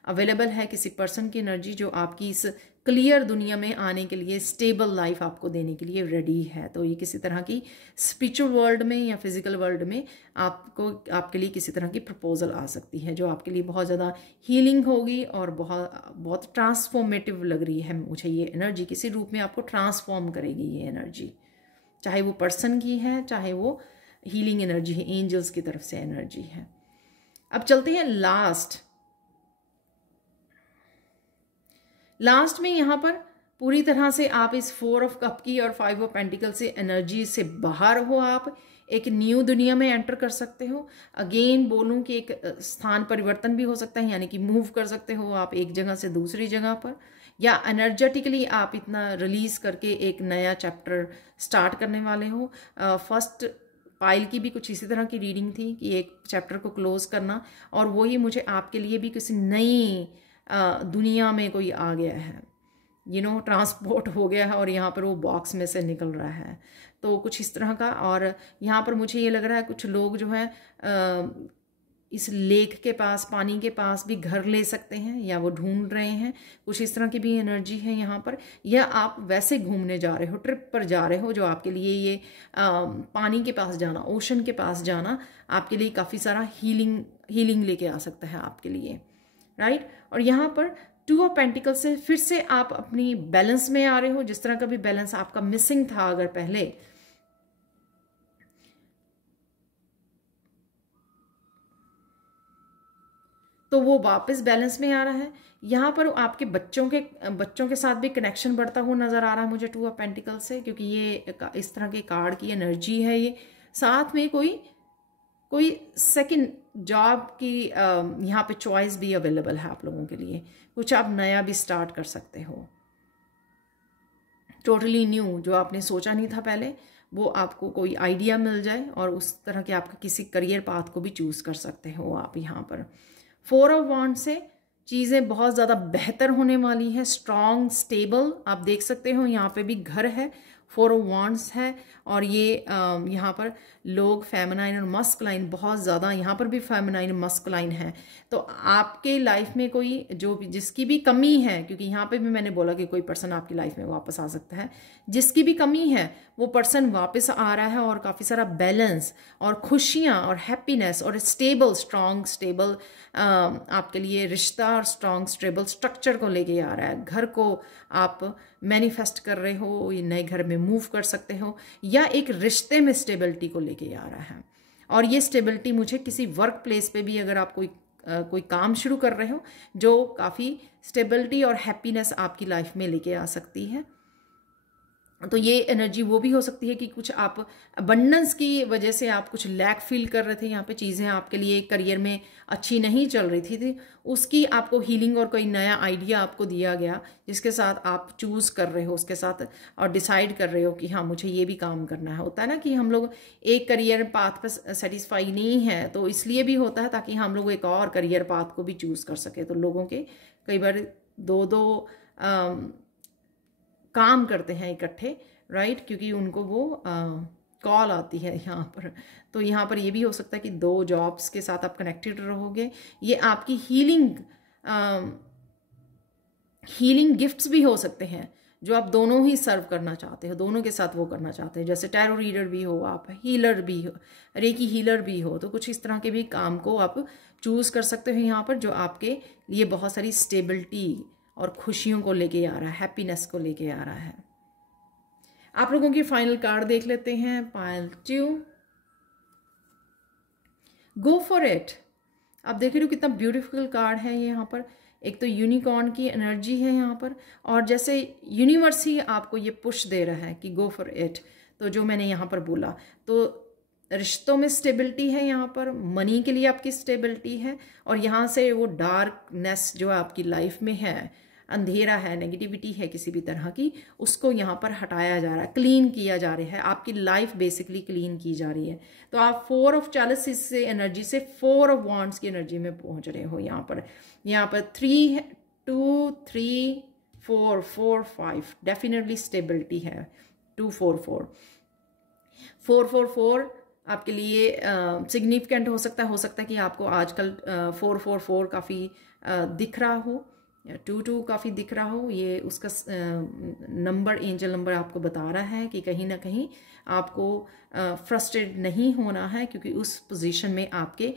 अवेलेबल है किसी पर्सन की एनर्जी जो आपकी इस क्लियर दुनिया में आने के लिए, स्टेबल लाइफ आपको देने के लिए रेडी है। तो ये किसी तरह की स्पिरिचुअल वर्ल्ड में या फिजिकल वर्ल्ड में आपके लिए किसी तरह की प्रपोजल आ सकती है, जो आपके लिए बहुत ज़्यादा हीलिंग होगी और बहुत ट्रांसफॉर्मेटिव लग रही है मुझे। ये एनर्जी किसी रूप में आपको ट्रांसफॉर्म करेगी ये एनर्जी, चाहे वो पर्सन की है, चाहे वो हीलिंग एनर्जी है, एंजल्स की तरफ से एनर्जी है। अब चलते हैं लास्ट में। यहाँ पर पूरी तरह से आप इस 4 ऑफ कप की और 5 ऑफ पेंटिकल से एनर्जी से बाहर हो, आप एक न्यू दुनिया में एंटर कर सकते हो। अगेन बोलूं कि एक स्थान परिवर्तन भी हो सकता है, यानी कि मूव कर सकते हो आप एक जगह से दूसरी जगह पर, या एनर्जेटिकली आप इतना रिलीज करके एक नया चैप्टर स्टार्ट करने वाले हो। फर्स्ट पाइल की भी कुछ इसी तरह की रीडिंग थी कि एक चैप्टर को क्लोज करना, और वही मुझे आपके लिए भी किसी नई दुनिया में कोई आ गया है, ट्रांसपोर्ट हो गया है और यहाँ पर वो बॉक्स में से निकल रहा है, तो कुछ इस तरह का। और यहाँ पर मुझे ये लग रहा है कुछ लोग जो है इस लेक के पास, पानी के पास भी घर ले सकते हैं, या वो ढूंढ रहे हैं, कुछ इस तरह की भी एनर्जी है यहाँ पर। या आप वैसे घूमने जा रहे हो, ट्रिप पर जा रहे हो, जो आपके लिए ये पानी के पास जाना, ओशन के पास जाना आपके लिए काफ़ी सारा हीलिंग लेके आ सकता है आपके लिए, राइट। और यहाँ पर 2 ऑफ पेंटिकल से फिर से आप अपनी बैलेंस में आ रहे हो, जिस तरह का भी बैलेंस आपका मिसिंग था अगर पहले, तो वो वापस बैलेंस में आ रहा है। यहाँ पर आपके बच्चों के साथ भी कनेक्शन बढ़ता हुआ नजर आ रहा है मुझे 2 ऑफ पेंटिकल से, क्योंकि ये इस तरह के कार्ड की एनर्जी है। ये साथ में कोई सेकंड जॉब की यहाँ पे चॉइस भी अवेलेबल है आप लोगों के लिए, कुछ आप नया भी स्टार्ट कर सकते हो, टोटली न्यू, जो आपने सोचा नहीं था पहले, वो आपको कोई आइडिया मिल जाए और उस तरह के आपका किसी करियर पाथ को भी चूज कर सकते हो आप। यहाँ पर 4 ऑफ वॉन्ड से चीज़ें बहुत ज़्यादा बेहतर होने वाली है, स्ट्रॉन्ग, स्टेबल। आप देख सकते हो यहाँ पे भी घर है, 4 ऑफ वॉन्ड्स है, और ये यहाँ पर लोग फेमिनाइन और मस्कुलाइन, बहुत ज़्यादा यहाँ पर भी फेमिनाइन मस्कुलाइन है। तो आपके लाइफ में कोई जिसकी भी कमी है, क्योंकि यहाँ पे भी मैंने बोला कि कोई पर्सन आपकी लाइफ में वापस आ सकता है, जिसकी भी कमी है वो पर्सन वापस आ रहा है, और काफ़ी सारा बैलेंस और खुशियाँ और हैप्पीनेस और स्ट्रॉन्ग स्टेबल आपके लिए रिश्ता और स्ट्रॉन्ग स्टेबल स्ट्रक्चर को लेके आ रहा है। घर को आप मैनिफेस्ट कर रहे हो, ये नए घर में मूव कर सकते हो, या एक रिश्ते में स्टेबिलिटी को लेके आ रहा है। और ये स्टेबिलिटी मुझे किसी वर्क प्लेस पे भी अगर आप कोई काम शुरू कर रहे हो, जो काफ़ी स्टेबिलिटी और हैप्पीनेस आपकी लाइफ में लेके आ सकती है। तो ये एनर्जी वो भी हो सकती है कि कुछ आप अबंडेंस की वजह से आप कुछ लैक फील कर रहे थे, यहाँ पे चीज़ें आपके लिए करियर में अच्छी नहीं चल रही थी, उसकी आपको हीलिंग और कोई नया आइडिया आपको दिया गया, जिसके साथ आप चूज़ कर रहे हो उसके साथ, और डिसाइड कर रहे हो कि हाँ मुझे ये भी काम करना है। होता है ना कि हम लोग एक करियर पाथ पर सेटिस्फाई नहीं है, तो इसलिए भी होता है ताकि हम लोग एक और करियर पाथ को भी चूज़ कर सके। तो लोगों के कई बार दो काम करते हैं इकट्ठे, राइट, क्योंकि उनको वो कॉल आती है यहाँ पर। तो यहाँ पर ये भी हो सकता है कि 2 जॉब्स के साथ आप कनेक्टेड रहोगे। ये आपकी हीलिंग गिफ्ट्स भी हो सकते हैं, जो आप दोनों ही सर्व करना चाहते हो, दोनों के साथ वो करना चाहते हैं। जैसे टैरो रीडर भी हो आप, हीलर भी हो, रेकी हीलर भी हो, तो कुछ इस तरह के भी काम को आप चूज़ कर सकते हो यहाँ पर, जो आपके लिए बहुत सारी स्टेबिलिटी और खुशियों को लेके आ रहा है, हैप्पीनेस को लेके आ रहा है। आप लोगों की फाइनल कार्ड देख लेते हैं, पाइल 2, गो फॉर इट। आप देख रहे हो कितना ब्यूटीफुल कार्ड है ये। यहाँ पर एक तो यूनिकॉर्न की एनर्जी है यहाँ पर, और जैसे यूनिवर्स ही आपको ये पुश दे रहा है कि गो फॉर इट। तो जो मैंने यहाँ पर बोला, तो रिश्तों में स्टेबिलिटी है यहाँ पर, मनी के लिए आपकी स्टेबिलिटी है, और यहाँ से वो डार्कनेस जो आपकी लाइफ में है, अंधेरा है, नेगेटिविटी है किसी भी तरह की, उसको यहाँ पर हटाया जा रहा है, क्लीन किया जा रहा है। आपकी लाइफ बेसिकली क्लीन की जा रही है। तो आप 4 ऑफ चैलिस से एनर्जी से 4 ऑफ वॉन्ड्स की एनर्जी में पहुंच रहे हो। यहाँ पर 3 2 3 4 4 5 डेफिनेटली स्टेबिलिटी है। 2 4 4 4 4 4 आपके लिए सिग्निफिकेंट हो सकता है कि आपको आजकल 4 4 4 काफ़ी दिख रहा हो, 2 2 काफ़ी दिख रहा हो। ये उसका नंबर, एंजल नंबर आपको बता रहा है कि कहीं ना कहीं आपको फ्रस्ट्रेट नहीं होना है, क्योंकि उस पोजीशन में आपके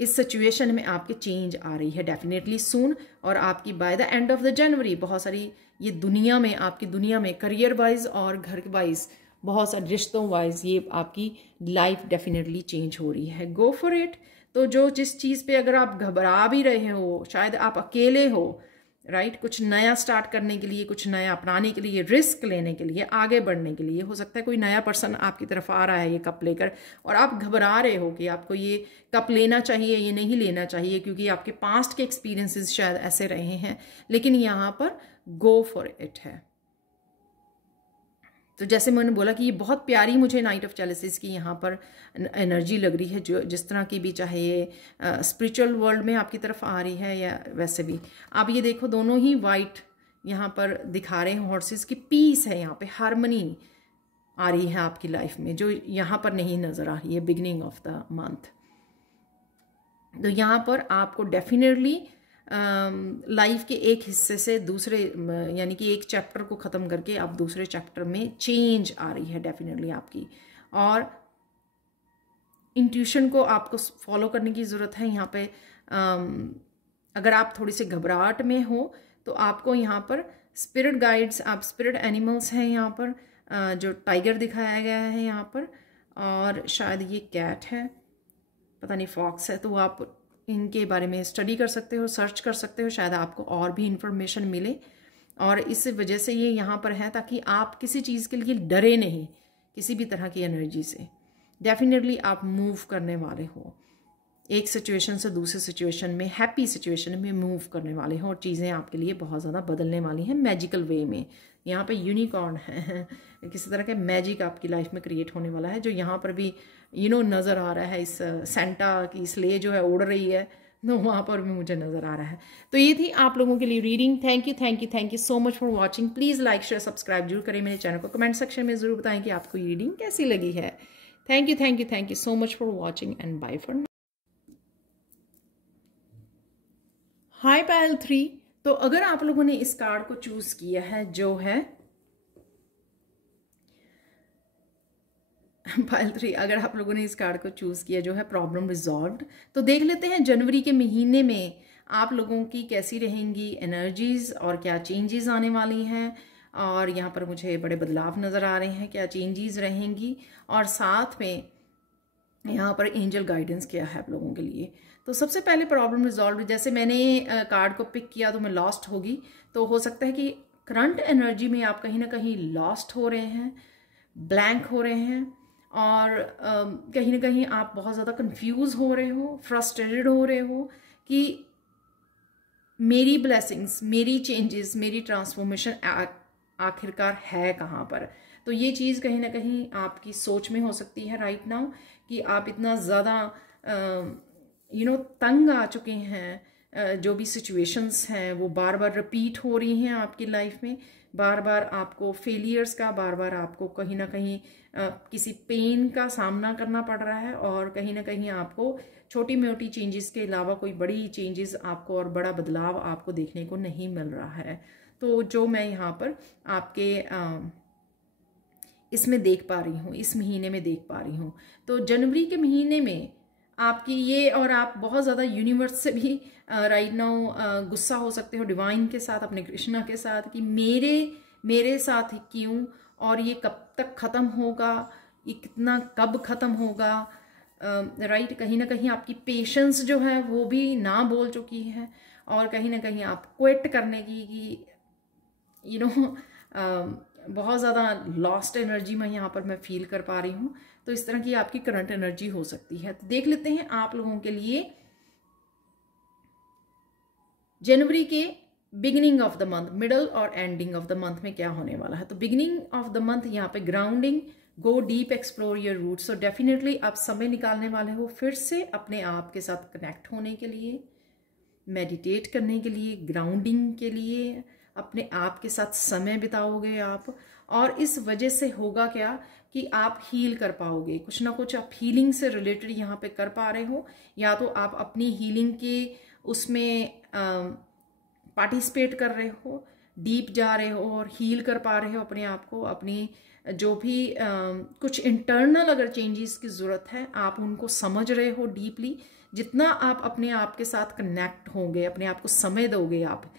इस सिचुएशन में आपके चेंज आ रही है डेफिनेटली सून। और आपकी by the end of the January बहुत सारी ये दुनिया में, आपकी दुनिया में करियर वाइज और घर वाइज, बहुत सारे रिश्तों वाइज ये आपकी लाइफ डेफिनेटली चेंज हो रही है। Go for it. तो जिस चीज़ पे अगर आप घबरा भी रहे हो, शायद आप अकेले हो, राइट। कुछ नया स्टार्ट करने के लिए, कुछ नया अपनाने के लिए, रिस्क लेने के लिए, आगे बढ़ने के लिए। हो सकता है कोई नया पर्सन आपकी तरफ आ रहा है ये कप लेकर, और आप घबरा रहे हो कि आपको ये कप लेना चाहिए, ये नहीं लेना चाहिए, क्योंकि आपके पास्ट के एक्सपीरियंसेस शायद ऐसे रहे हैं। लेकिन यहाँ पर गो फॉर इट है। तो जैसे मैंने बोला कि ये बहुत प्यारी मुझे नाइट ऑफ जेलसीज की यहाँ पर एनर्जी लग रही है, जो जिस तरह की भी, चाहे ये स्पिरिचुअल वर्ल्ड में आपकी तरफ आ रही है या वैसे भी। आप ये देखो दोनों ही वाइट यहाँ पर दिखा रहे हैं हॉर्सेस की। पीस है यहाँ पे, हार्मनी आ रही है आपकी लाइफ में, जो यहाँ पर नहीं नज़र आ रही है बिगिनिंग ऑफ द मंथ। तो यहाँ पर आपको डेफिनेटली लाइफ के एक हिस्से से दूसरे, यानी कि एक चैप्टर को ख़त्म करके आप दूसरे चैप्टर में चेंज आ रही है डेफिनेटली आपकी। और इंट्यूशन को आपको फॉलो करने की ज़रूरत है यहाँ पे। अगर आप थोड़ी सी घबराहट में हो तो आपको यहाँ पर स्पिरिट गाइड्स, आप स्पिरिट एनिमल्स हैं यहाँ पर, जो टाइगर दिखाया गया है यहाँ पर, और शायद ये कैट है, पता नहीं फॉक्स है। तो आप इनके बारे में स्टडी कर सकते हो, सर्च कर सकते हो, शायद आपको और भी इंफॉर्मेशन मिले। और इस वजह से ये यहाँ पर है ताकि आप किसी चीज़ के लिए डरे नहीं, किसी भी तरह की एनर्जी से। डेफिनेटली आप मूव करने वाले हो, एक सिचुएशन से दूसरे सिचुएशन में, हैप्पी सिचुएशन में मूव करने वाले हो, और चीज़ें आपके लिए बहुत ज़्यादा बदलने वाली हैं मैजिकल वे में। यहाँ पे यूनिकॉर्न है, किसी तरह का मैजिक आपकी लाइफ में क्रिएट होने वाला है, जो यहाँ पर भी नज़र आ रहा है। इस सेंटा की स्ले जो है उड़ रही है, तो वहाँ पर भी मुझे नज़र आ रहा है। तो ये थी आप लोगों के लिए reading. Thank you so much for watching. Please like share subscribe जरूर करें मेरे चैनल को। कमेंट सेक्शन में ज़रूर बताएं कि आपको ये रीडिंग कैसी लगी है। Thank you so much for watching and bye for now. Hi Payal 3। तो अगर आप लोगों ने इस कार्ड को चूज किया है, जो है पायल 3, अगर आप लोगों ने इस कार्ड को चूज किया जो है प्रॉब्लम रिजॉल्व्ड, तो देख लेते हैं जनवरी के महीने में आप लोगों की कैसी रहेंगी एनर्जीज और क्या चेंजेस आने वाली हैं। और यहाँ पर मुझे बड़े बदलाव नज़र आ रहे हैं, क्या चेंजेस रहेंगी, और साथ में यहाँ पर एंजल गाइडेंस क्या है आप लोगों के लिए। तो सबसे पहले प्रॉब्लम रिजॉल्व, जैसे मैंने कार्ड को पिक किया तो मैं लॉस्ट होगी, तो हो सकता है कि करंट एनर्जी में आप कहीं ना कहीं लॉस्ट हो रहे हैं, ब्लैंक हो रहे हैं, और कहीं ना कहीं आप बहुत ज़्यादा कंफ्यूज हो रहे हो, फ्रस्ट्रेटेड हो रहे हो कि मेरी ब्लेसिंग्स, मेरी चेंजेस, मेरी ट्रांसफॉर्मेशन आखिरकार है कहाँ पर। तो ये चीज़ कहीं ना कहीं आपकी सोच में हो सकती है राइट नाउ, कि आप इतना ज़्यादा तंग आ चुके हैं। जो भी सिचुएशंस हैं वो बार बार रिपीट हो रही हैं आपकी लाइफ में, बार बार आपको फेलियर्स का, बार बार आपको कहीं ना कहीं किसी पेन का सामना करना पड़ रहा है, और कहीं ना कहीं आपको छोटी मोटी चेंजेस के अलावा कोई बड़ी चेंजेस आपको और बड़ा बदलाव आपको देखने को नहीं मिल रहा है। तो जो मैं यहाँ पर आपके इसमें देख पा रही हूँ, इस महीने में देख पा रही हूँ, तो जनवरी के महीने में आपकी ये, और आप बहुत ज़्यादा यूनिवर्स से भी राइट नाउ गुस्सा हो सकते हो, डिवाइन के साथ, अपने कृष्णा के साथ, कि मेरे साथ क्यों, और ये कब तक ख़त्म होगा, ये कितना कब ख़त्म होगा। राइट, कहीं ना कहीं आपकी पेशेंस जो है वो भी ना बोल चुकी है, और कहीं ना कहीं आप क्विट करने की बहुत ज़्यादा लॉस्ट एनर्जी में यहाँ पर मैं फील कर पा रही हूँ। तो इस तरह की आपकी करंट एनर्जी हो सकती है। तो देख लेते हैं आप लोगों के लिए जनवरी के beginning of the month, middle और एंडिंग ऑफ द मंथ में क्या होने वाला है। तो बिगिनिंग ऑफ द मंथ यहाँ पे grounding, go deep, explore your roots. So definitely आप समय निकालने वाले हो फिर से अपने आप के साथ कनेक्ट होने के लिए, मेडिटेट करने के लिए, ग्राउंडिंग के लिए, अपने आप के साथ समय बिताओगे आप। और इस वजह से होगा क्या कि आप हील कर पाओगे, कुछ ना कुछ आप हीलिंग से रिलेटेड यहाँ पे कर पा रहे हो, या तो आप अपनी हीलिंग के उसमें पार्टिसिपेट कर रहे हो, डीप जा रहे हो और हील कर पा रहे हो अपने आप को। अपनी जो भी कुछ इंटरनल अगर चेंजेस की ज़रूरत है आप उनको समझ रहे हो डीपली। जितना आप अपने आप के साथ कनेक्ट होंगे, अपने आप को समय दोगे, आप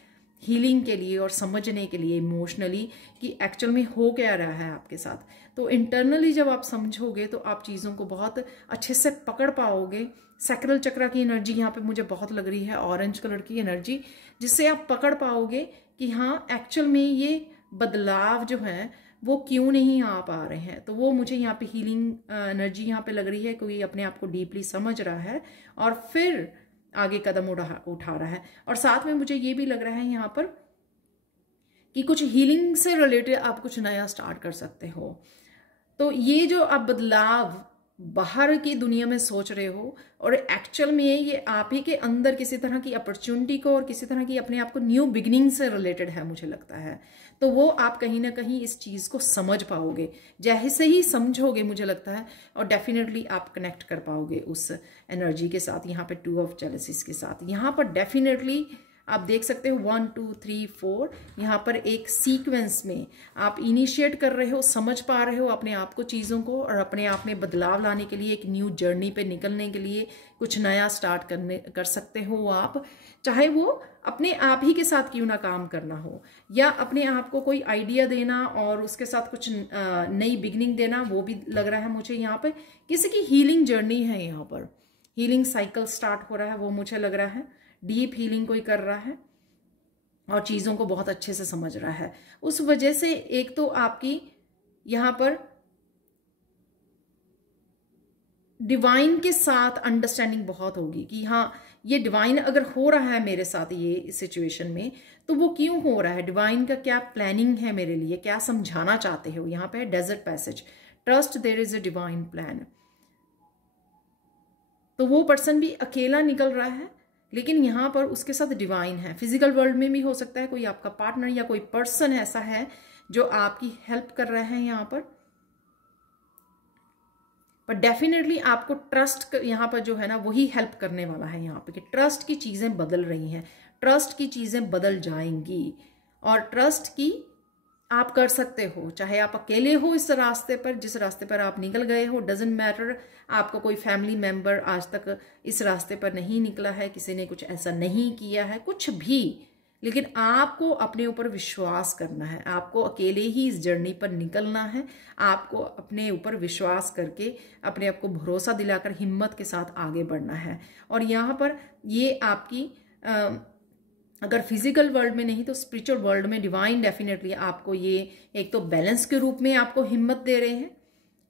हीलिंग के लिए और समझने के लिए इमोशनली कि एक्चुअल में हो क्या रहा है आपके साथ। तो इंटरनली जब आप समझोगे तो आप चीज़ों को बहुत अच्छे से पकड़ पाओगे। सैक्रल चक्र की एनर्जी यहाँ पे मुझे बहुत लग रही है, ऑरेंज कलर की एनर्जी, जिससे आप पकड़ पाओगे कि हाँ एक्चुअल में ये बदलाव जो है वो क्यों नहीं आ पा रहे हैं। तो वो मुझे यहाँ पे हीलिंग एनर्जी यहाँ पे लग रही है, कोई अपने आप को डीपली समझ रहा है और फिर आगे कदम उठा रहा है। और साथ में मुझे ये भी लग रहा है यहाँ पर कि कुछ हीलिंग से रिलेटेड आप कुछ नया स्टार्ट कर सकते हो। तो ये जो आप बदलाव बाहर की दुनिया में सोच रहे हो और एक्चुअल में ये आप ही के अंदर किसी तरह की अपॉर्चुनिटी को और किसी तरह की अपने आप को न्यू बिगिनिंग से रिलेटेड है मुझे लगता है। तो वो आप कहीं ना कहीं इस चीज़ को समझ पाओगे, जैसे ही समझोगे मुझे लगता है, और डेफिनेटली आप कनेक्ट कर पाओगे उस एनर्जी के साथ। यहाँ पे 2 ऑफ जेलसीज के साथ यहाँ पर डेफिनेटली आप देख सकते हो 1 2 3 4 यहाँ पर एक सीक्वेंस में आप इनिशिएट कर रहे हो, समझ पा रहे हो अपने आप को, चीज़ों को, और अपने आप में बदलाव लाने के लिए, एक न्यू जर्नी पे निकलने के लिए कुछ नया स्टार्ट कर सकते हो आप। चाहे वो अपने आप ही के साथ क्यों ना काम करना हो, या अपने आप को कोई आइडिया देना और उसके साथ कुछ नई बिगनिंग देना, वो भी लग रहा है मुझे। यहाँ पे किसी की हीलिंग जर्नी है, यहाँ पर हीलिंग साइकिल स्टार्ट हो रहा है, वो मुझे लग रहा है। डीप हीलिंग कोई कर रहा है और चीज़ों को बहुत अच्छे से समझ रहा है। उस वजह से एक तो आपकी यहाँ पर डिवाइन के साथ अंडरस्टैंडिंग बहुत होगी कि हाँ ये डिवाइन अगर हो रहा है मेरे साथ ये सिचुएशन में, तो वो क्यों हो रहा है, डिवाइन का क्या प्लानिंग है मेरे लिए, क्या समझाना चाहते हो। यहाँ पे desert passage, trust there is a divine plan. तो वो पर्सन भी अकेला निकल रहा है, लेकिन यहाँ पर उसके साथ डिवाइन है। फिजिकल वर्ल्ड में भी हो सकता है कोई आपका पार्टनर या कोई पर्सन ऐसा है जो आपकी हेल्प कर रहा है यहाँ पर डेफिनेटली आपको ट्रस्ट यहाँ पर जो है ना वही हेल्प करने वाला है यहाँ पे, कि ट्रस्ट की चीज़ें बदल रही हैं, ट्रस्ट की चीज़ें बदल जाएंगी, और ट्रस्ट की आप कर सकते हो। चाहे आप अकेले हो इस रास्ते पर, जिस रास्ते पर आप निकल गए हो, डजेंट मैटर, आपका कोई फैमिली मेंबर आज तक इस रास्ते पर नहीं निकला है, किसी ने कुछ ऐसा नहीं किया है, कुछ भी, लेकिन आपको अपने ऊपर विश्वास करना है, आपको अकेले ही इस जर्नी पर निकलना है, आपको अपने ऊपर विश्वास करके अपने आप को भरोसा दिलाकर हिम्मत के साथ आगे बढ़ना है। और यहाँ पर ये आपकी अगर फिजिकल वर्ल्ड में नहीं तो स्पिरिचुअल वर्ल्ड में डिवाइन डेफिनेटली आपको ये एक तो बैलेंस के रूप में आपको हिम्मत दे रहे हैं,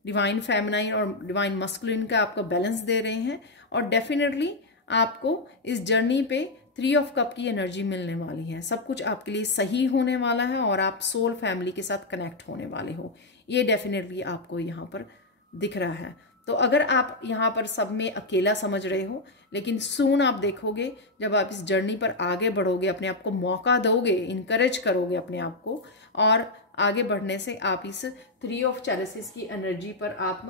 डिवाइन फेमिनाइन और डिवाइन मस्कुलिन का आपको बैलेंस दे रहे हैं, और डेफिनेटली आपको इस जर्नी पे 3 ऑफ कप की एनर्जी मिलने वाली है। सब कुछ आपके लिए सही होने वाला है और आप सोल फैमिली के साथ कनेक्ट होने वाले हो, ये डेफिनेटली आपको यहाँ पर दिख रहा है। तो अगर आप यहाँ पर सब में अकेला समझ रहे हो, लेकिन सून आप देखोगे जब आप इस जर्नी पर आगे बढ़ोगे, अपने आप को मौका दोगे, इनकरेज करोगे अपने आप को, और आगे बढ़ने से आप इस 3 ऑफ चैलेंजेस की एनर्जी पर आप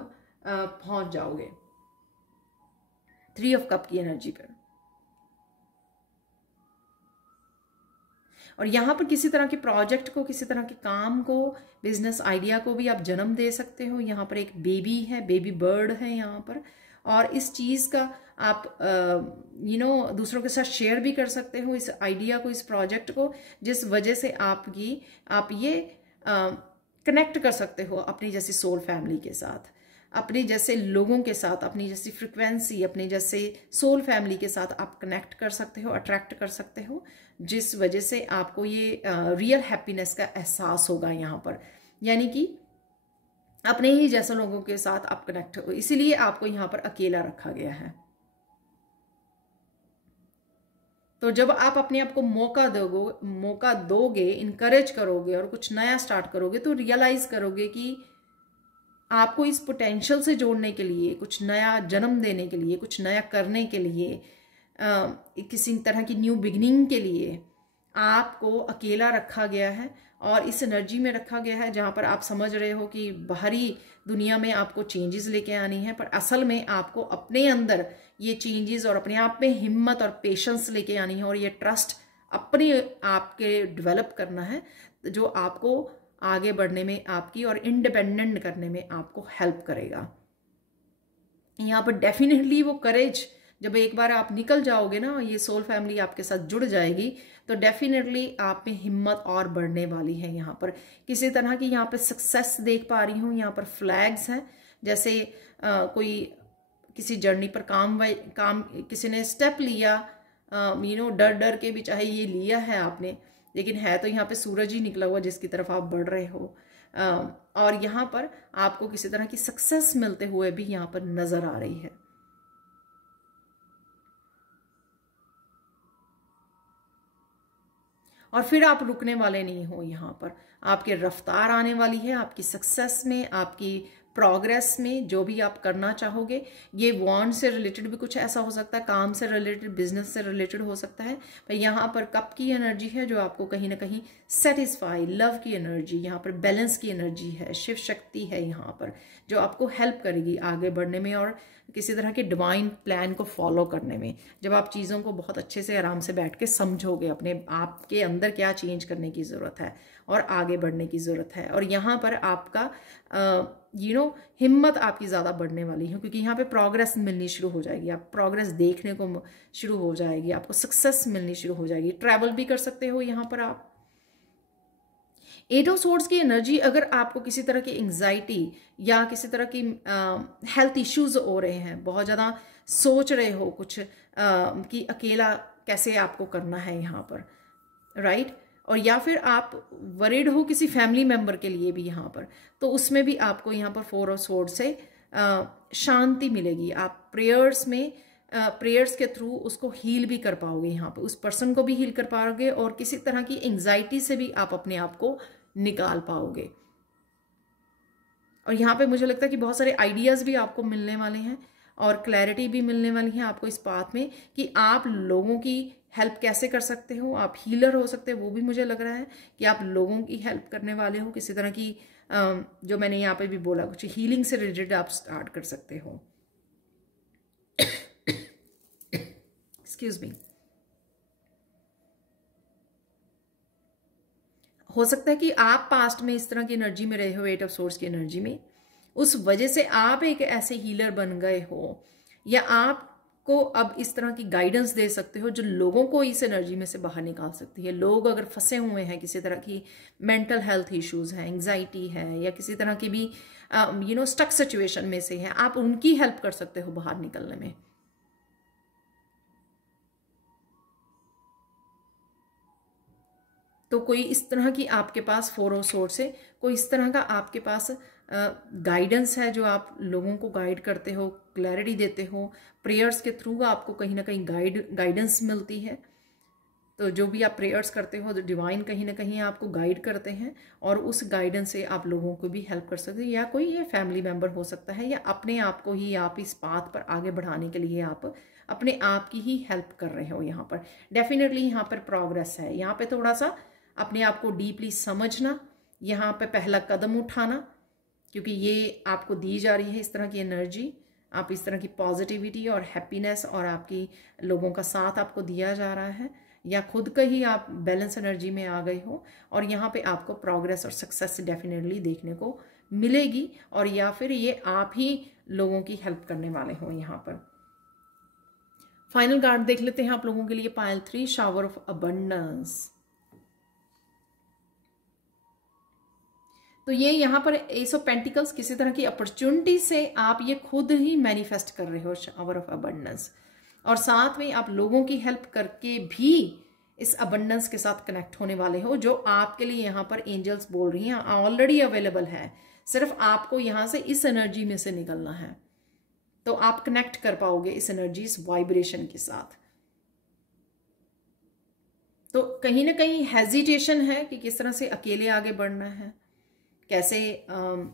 पहुंच जाओगे, 3 ऑफ कप की एनर्जी पर। और यहाँ पर किसी तरह के प्रोजेक्ट को, किसी तरह के काम को, बिजनेस आइडिया को भी आप जन्म दे सकते हो। यहाँ पर एक बेबी है, बेबी बर्ड है यहाँ पर, और इस चीज़ का आप दूसरों के साथ शेयर भी कर सकते हो इस आइडिया को, इस प्रोजेक्ट को, जिस वजह से आप ये कनेक्ट कर सकते हो अपनी जैसी सोल फैमिली के साथ, अपने जैसे लोगों के साथ, अपनी जैसी फ्रिक्वेंसी, अपने जैसे सोल फैमिली के साथ आप कनेक्ट कर सकते हो, अट्रैक्ट कर सकते हो, जिस वजह से आपको ये रियल हैप्पीनेस का एहसास होगा यहाँ पर, यानी कि अपने ही जैसे लोगों के साथ आप कनेक्ट हो। इसीलिए आपको यहाँ पर अकेला रखा गया है। तो जब आप अपने आप को मौका दोगे, इनकरेज करोगे और कुछ नया स्टार्ट करोगे, तो रियलाइज करोगे कि आपको इस पोटेंशियल से जोड़ने के लिए, कुछ नया जन्म देने के लिए, कुछ नया करने के लिए, किसी तरह की न्यू बिगनिंग के लिए आपको अकेला रखा गया है, और इस एनर्जी में रखा गया है जहाँ पर आप समझ रहे हो कि बाहरी दुनिया में आपको चेंजेस लेके आनी है, पर असल में आपको अपने अंदर ये चेंजेस और अपने आप में हिम्मत और पेशेंस लेके आनी है, और ये ट्रस्ट अपने आप के डेवलप करना है, जो आपको आगे बढ़ने में आपकी और इंडिपेंडेंट करने में आपको हेल्प करेगा। यहाँ पर डेफिनेटली वो करेज जब एक बार आप निकल जाओगे ना, ये सोल फैमिली आपके साथ जुड़ जाएगी, तो डेफिनेटली आप में हिम्मत और बढ़ने वाली है। यहाँ पर किसी तरह की यहाँ पे सक्सेस देख पा रही हूँ। यहाँ पर फ्लैग्स हैं, जैसे कोई किसी जर्नी पर काम किसी ने स्टेप लिया, डर डर के भी चाहे ये लिया है आपने, लेकिन है तो यहाँ पे सूरज ही निकला हुआ जिसकी तरफ आप बढ़ रहे हो। और यहाँ पर आपको किसी तरह की सक्सेस मिलते हुए भी यहाँ पर नजर आ रही है। और फिर आप रुकने वाले नहीं हो। यहाँ पर आपकी रफ्तार आने वाली है, आपकी सक्सेस में, आपकी प्रोग्रेस में, जो भी आप करना चाहोगे। ये वॉन्ड से रिलेटेड भी कुछ ऐसा हो सकता है, काम से रिलेटेड, बिजनेस से रिलेटेड हो सकता है। पर यहाँ पर कप की एनर्जी है जो आपको कहीं ना कहीं सेटिस्फाई, लव की एनर्जी, यहाँ पर बैलेंस की एनर्जी है, शिव शक्ति है यहाँ पर, जो आपको हेल्प करेगी आगे बढ़ने में और किसी तरह के डिवाइन प्लान को फॉलो करने में। जब आप चीज़ों को बहुत अच्छे से आराम से बैठ के समझोगे, अपने आप के अंदर क्या चेंज करने की ज़रूरत है और आगे बढ़ने की ज़रूरत है। और यहाँ पर आपका हिम्मत आपकी ज़्यादा बढ़ने वाली है, क्योंकि यहाँ पे प्रोग्रेस मिलनी शुरू हो जाएगी। आप प्रोग्रेस देखने को शुरू हो जाएगी, आपको सक्सेस मिलनी शुरू हो जाएगी। ट्रैवल भी कर सकते हो यहाँ पर आप। 8 ऑफ सोर्ड्स की एनर्जी, अगर आपको किसी तरह की एंग्जाइटी या किसी तरह की हेल्थ इश्यूज हो रहे हैं, बहुत ज़्यादा सोच रहे हो कुछ कि अकेला कैसे आपको करना है यहाँ पर, राइट, और या फिर आप वरीड हो किसी फैमिली मेंबर के लिए भी यहाँ पर, तो उसमें भी आपको यहाँ पर 4 ऑफ सोर्ड से शांति मिलेगी। आप प्रेयर्स के थ्रू उसको हील भी कर पाओगे, यहाँ पे उस पर्सन को भी हील कर पाओगे और किसी तरह की एंग्जाइटी से भी आप अपने आप को निकाल पाओगे। और यहाँ पे मुझे लगता है कि बहुत सारे आइडियाज़ भी आपको मिलने वाले हैं और क्लैरिटी भी मिलने वाली है आपको इस बात में कि आप लोगों की हेल्प कैसे कर सकते हो। आप हीलर हो सकते हो, वो भी मुझे लग रहा है कि आप लोगों की हेल्प करने वाले हो। किसी तरह की जो मैंने यहाँ पे भी बोला, कुछ हीलिंग से रिलेटेड आप स्टार्ट कर सकते हो। Excuse me. हो सकता है कि आप पास्ट में इस तरह की एनर्जी में रहे हो, 8 ऑफ सोर्ड्स की एनर्जी में, उस वजह से आप एक ऐसे हीलर बन गए हो, या आपको अब इस तरह की गाइडेंस दे सकते हो जो लोगों को इस एनर्जी में से बाहर निकाल सकती है। लोग अगर फंसे हुए हैं, किसी तरह की मेंटल हेल्थ इश्यूज है, एंग्जाइटी है, या किसी तरह की भी स्टक सिचुएशन में से है, आप उनकी हेल्प कर सकते हो बाहर निकलने में। तो कोई इस तरह की आपके पास 4 ऑफ सोर्ड्स से कोई इस तरह का आपके पास गाइडेंस है जो आप लोगों को गाइड करते हो, क्लैरिटी देते हो। प्रेयर्स के थ्रू आपको कहीं ना कहीं गाइडेंस मिलती है। तो जो भी आप प्रेयर्स करते हो, तो डिवाइन कहीं ना कहीं आपको गाइड करते हैं और उस गाइडेंस से आप लोगों को भी हेल्प कर सकते हैं। या कोई ये फैमिली मेम्बर हो सकता है, या अपने आप को ही आप इस पाथ पर आगे बढ़ाने के लिए आप अपने आप की ही हेल्प कर रहे हो। यहाँ पर डेफिनेटली यहाँ पर प्रोग्रेस है। यहाँ पे थोड़ा सा अपने आप को डीपली समझना, यहाँ पे पहला कदम उठाना, क्योंकि ये आपको दी जा रही है इस तरह की एनर्जी। आप इस तरह की पॉजिटिविटी और हैप्पीनेस और आपकी लोगों का साथ आपको दिया जा रहा है, या खुद का ही आप बैलेंस एनर्जी में आ गए हो और यहाँ पे आपको प्रोग्रेस और सक्सेस डेफिनेटली देखने को मिलेगी। और या फिर ये आप ही लोगों की हेल्प करने वाले हो। यहाँ पर फाइनल कार्ड देख लेते हैं आप लोगों के लिए, पाइल 3, शावर ऑफ अबंडेंस। तो ये यहाँ पर एस ऑफ पेंटिकल्स, किसी तरह की अपॉर्चुनिटी से आप ये खुद ही मैनिफेस्ट कर रहे हो, शावर ऑफ अबंडेंस, और साथ में आप लोगों की हेल्प करके भी इस अबंडेंस के साथ कनेक्ट होने वाले हो, जो आपके लिए यहाँ पर एंजल्स बोल रही हैं ऑलरेडी अवेलेबल है। सिर्फ आपको यहाँ से इस एनर्जी में से निकलना है, तो आप कनेक्ट कर पाओगे इस एनर्जी, इस वाइब्रेशन के साथ। तो कहीं ना कहीं हेजिटेशन है कि किस तरह से अकेले आगे बढ़ना है, कैसे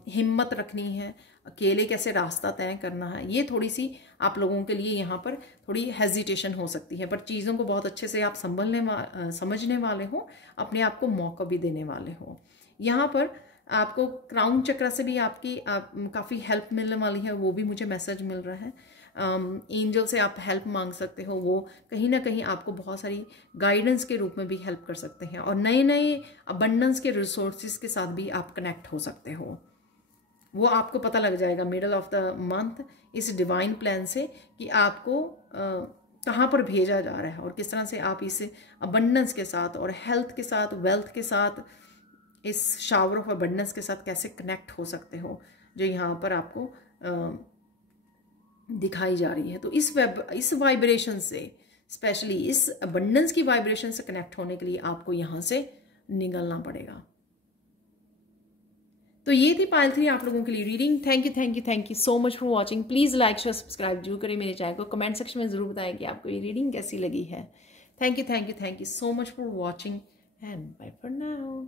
हिम्मत रखनी है, अकेले कैसे रास्ता तय करना है। ये थोड़ी सी आप लोगों के लिए यहाँ पर थोड़ी हेजिटेशन हो सकती है, पर चीज़ों को बहुत अच्छे से आप समझने वाले हो, अपने आप को मौका भी देने वाले हो। यहाँ पर आपको क्राउन चक्र से भी आपकी काफ़ी हेल्प मिलने वाली है, वो भी मुझे मैसेज मिल रहा है। एंजल से आप हेल्प मांग सकते हो, वो कहीं ना कहीं आपको बहुत सारी गाइडेंस के रूप में भी हेल्प कर सकते हैं, और नए नए अबंडेंस के रिसोर्सेज के साथ भी आप कनेक्ट हो सकते हो। वो आपको पता लग जाएगा मिडल ऑफ द मंथ इस डिवाइन प्लान से कि आपको कहाँ पर भेजा जा रहा है और किस तरह से आप इस अबंडेंस के साथ और हेल्थ के साथ, वेल्थ के साथ, इस शावर ऑफ अबंडेंस के साथ कैसे कनेक्ट हो सकते हो, जो यहाँ पर आपको दिखाई जा रही है। तो इस वाइब्रेशन से, स्पेशली इस अबंडेंस की वाइब्रेशन से कनेक्ट होने के लिए आपको यहाँ से निकलना पड़ेगा। तो ये थी पायल 3 आप लोगों के लिए reading. Thank you so much for watching. Please like share subscribe जरूर करें मेरे चैनल को। कमेंट सेक्शन में ज़रूर बताएं कि आपको ये रीडिंग कैसी लगी है। Thank you so much for watching and bye for now.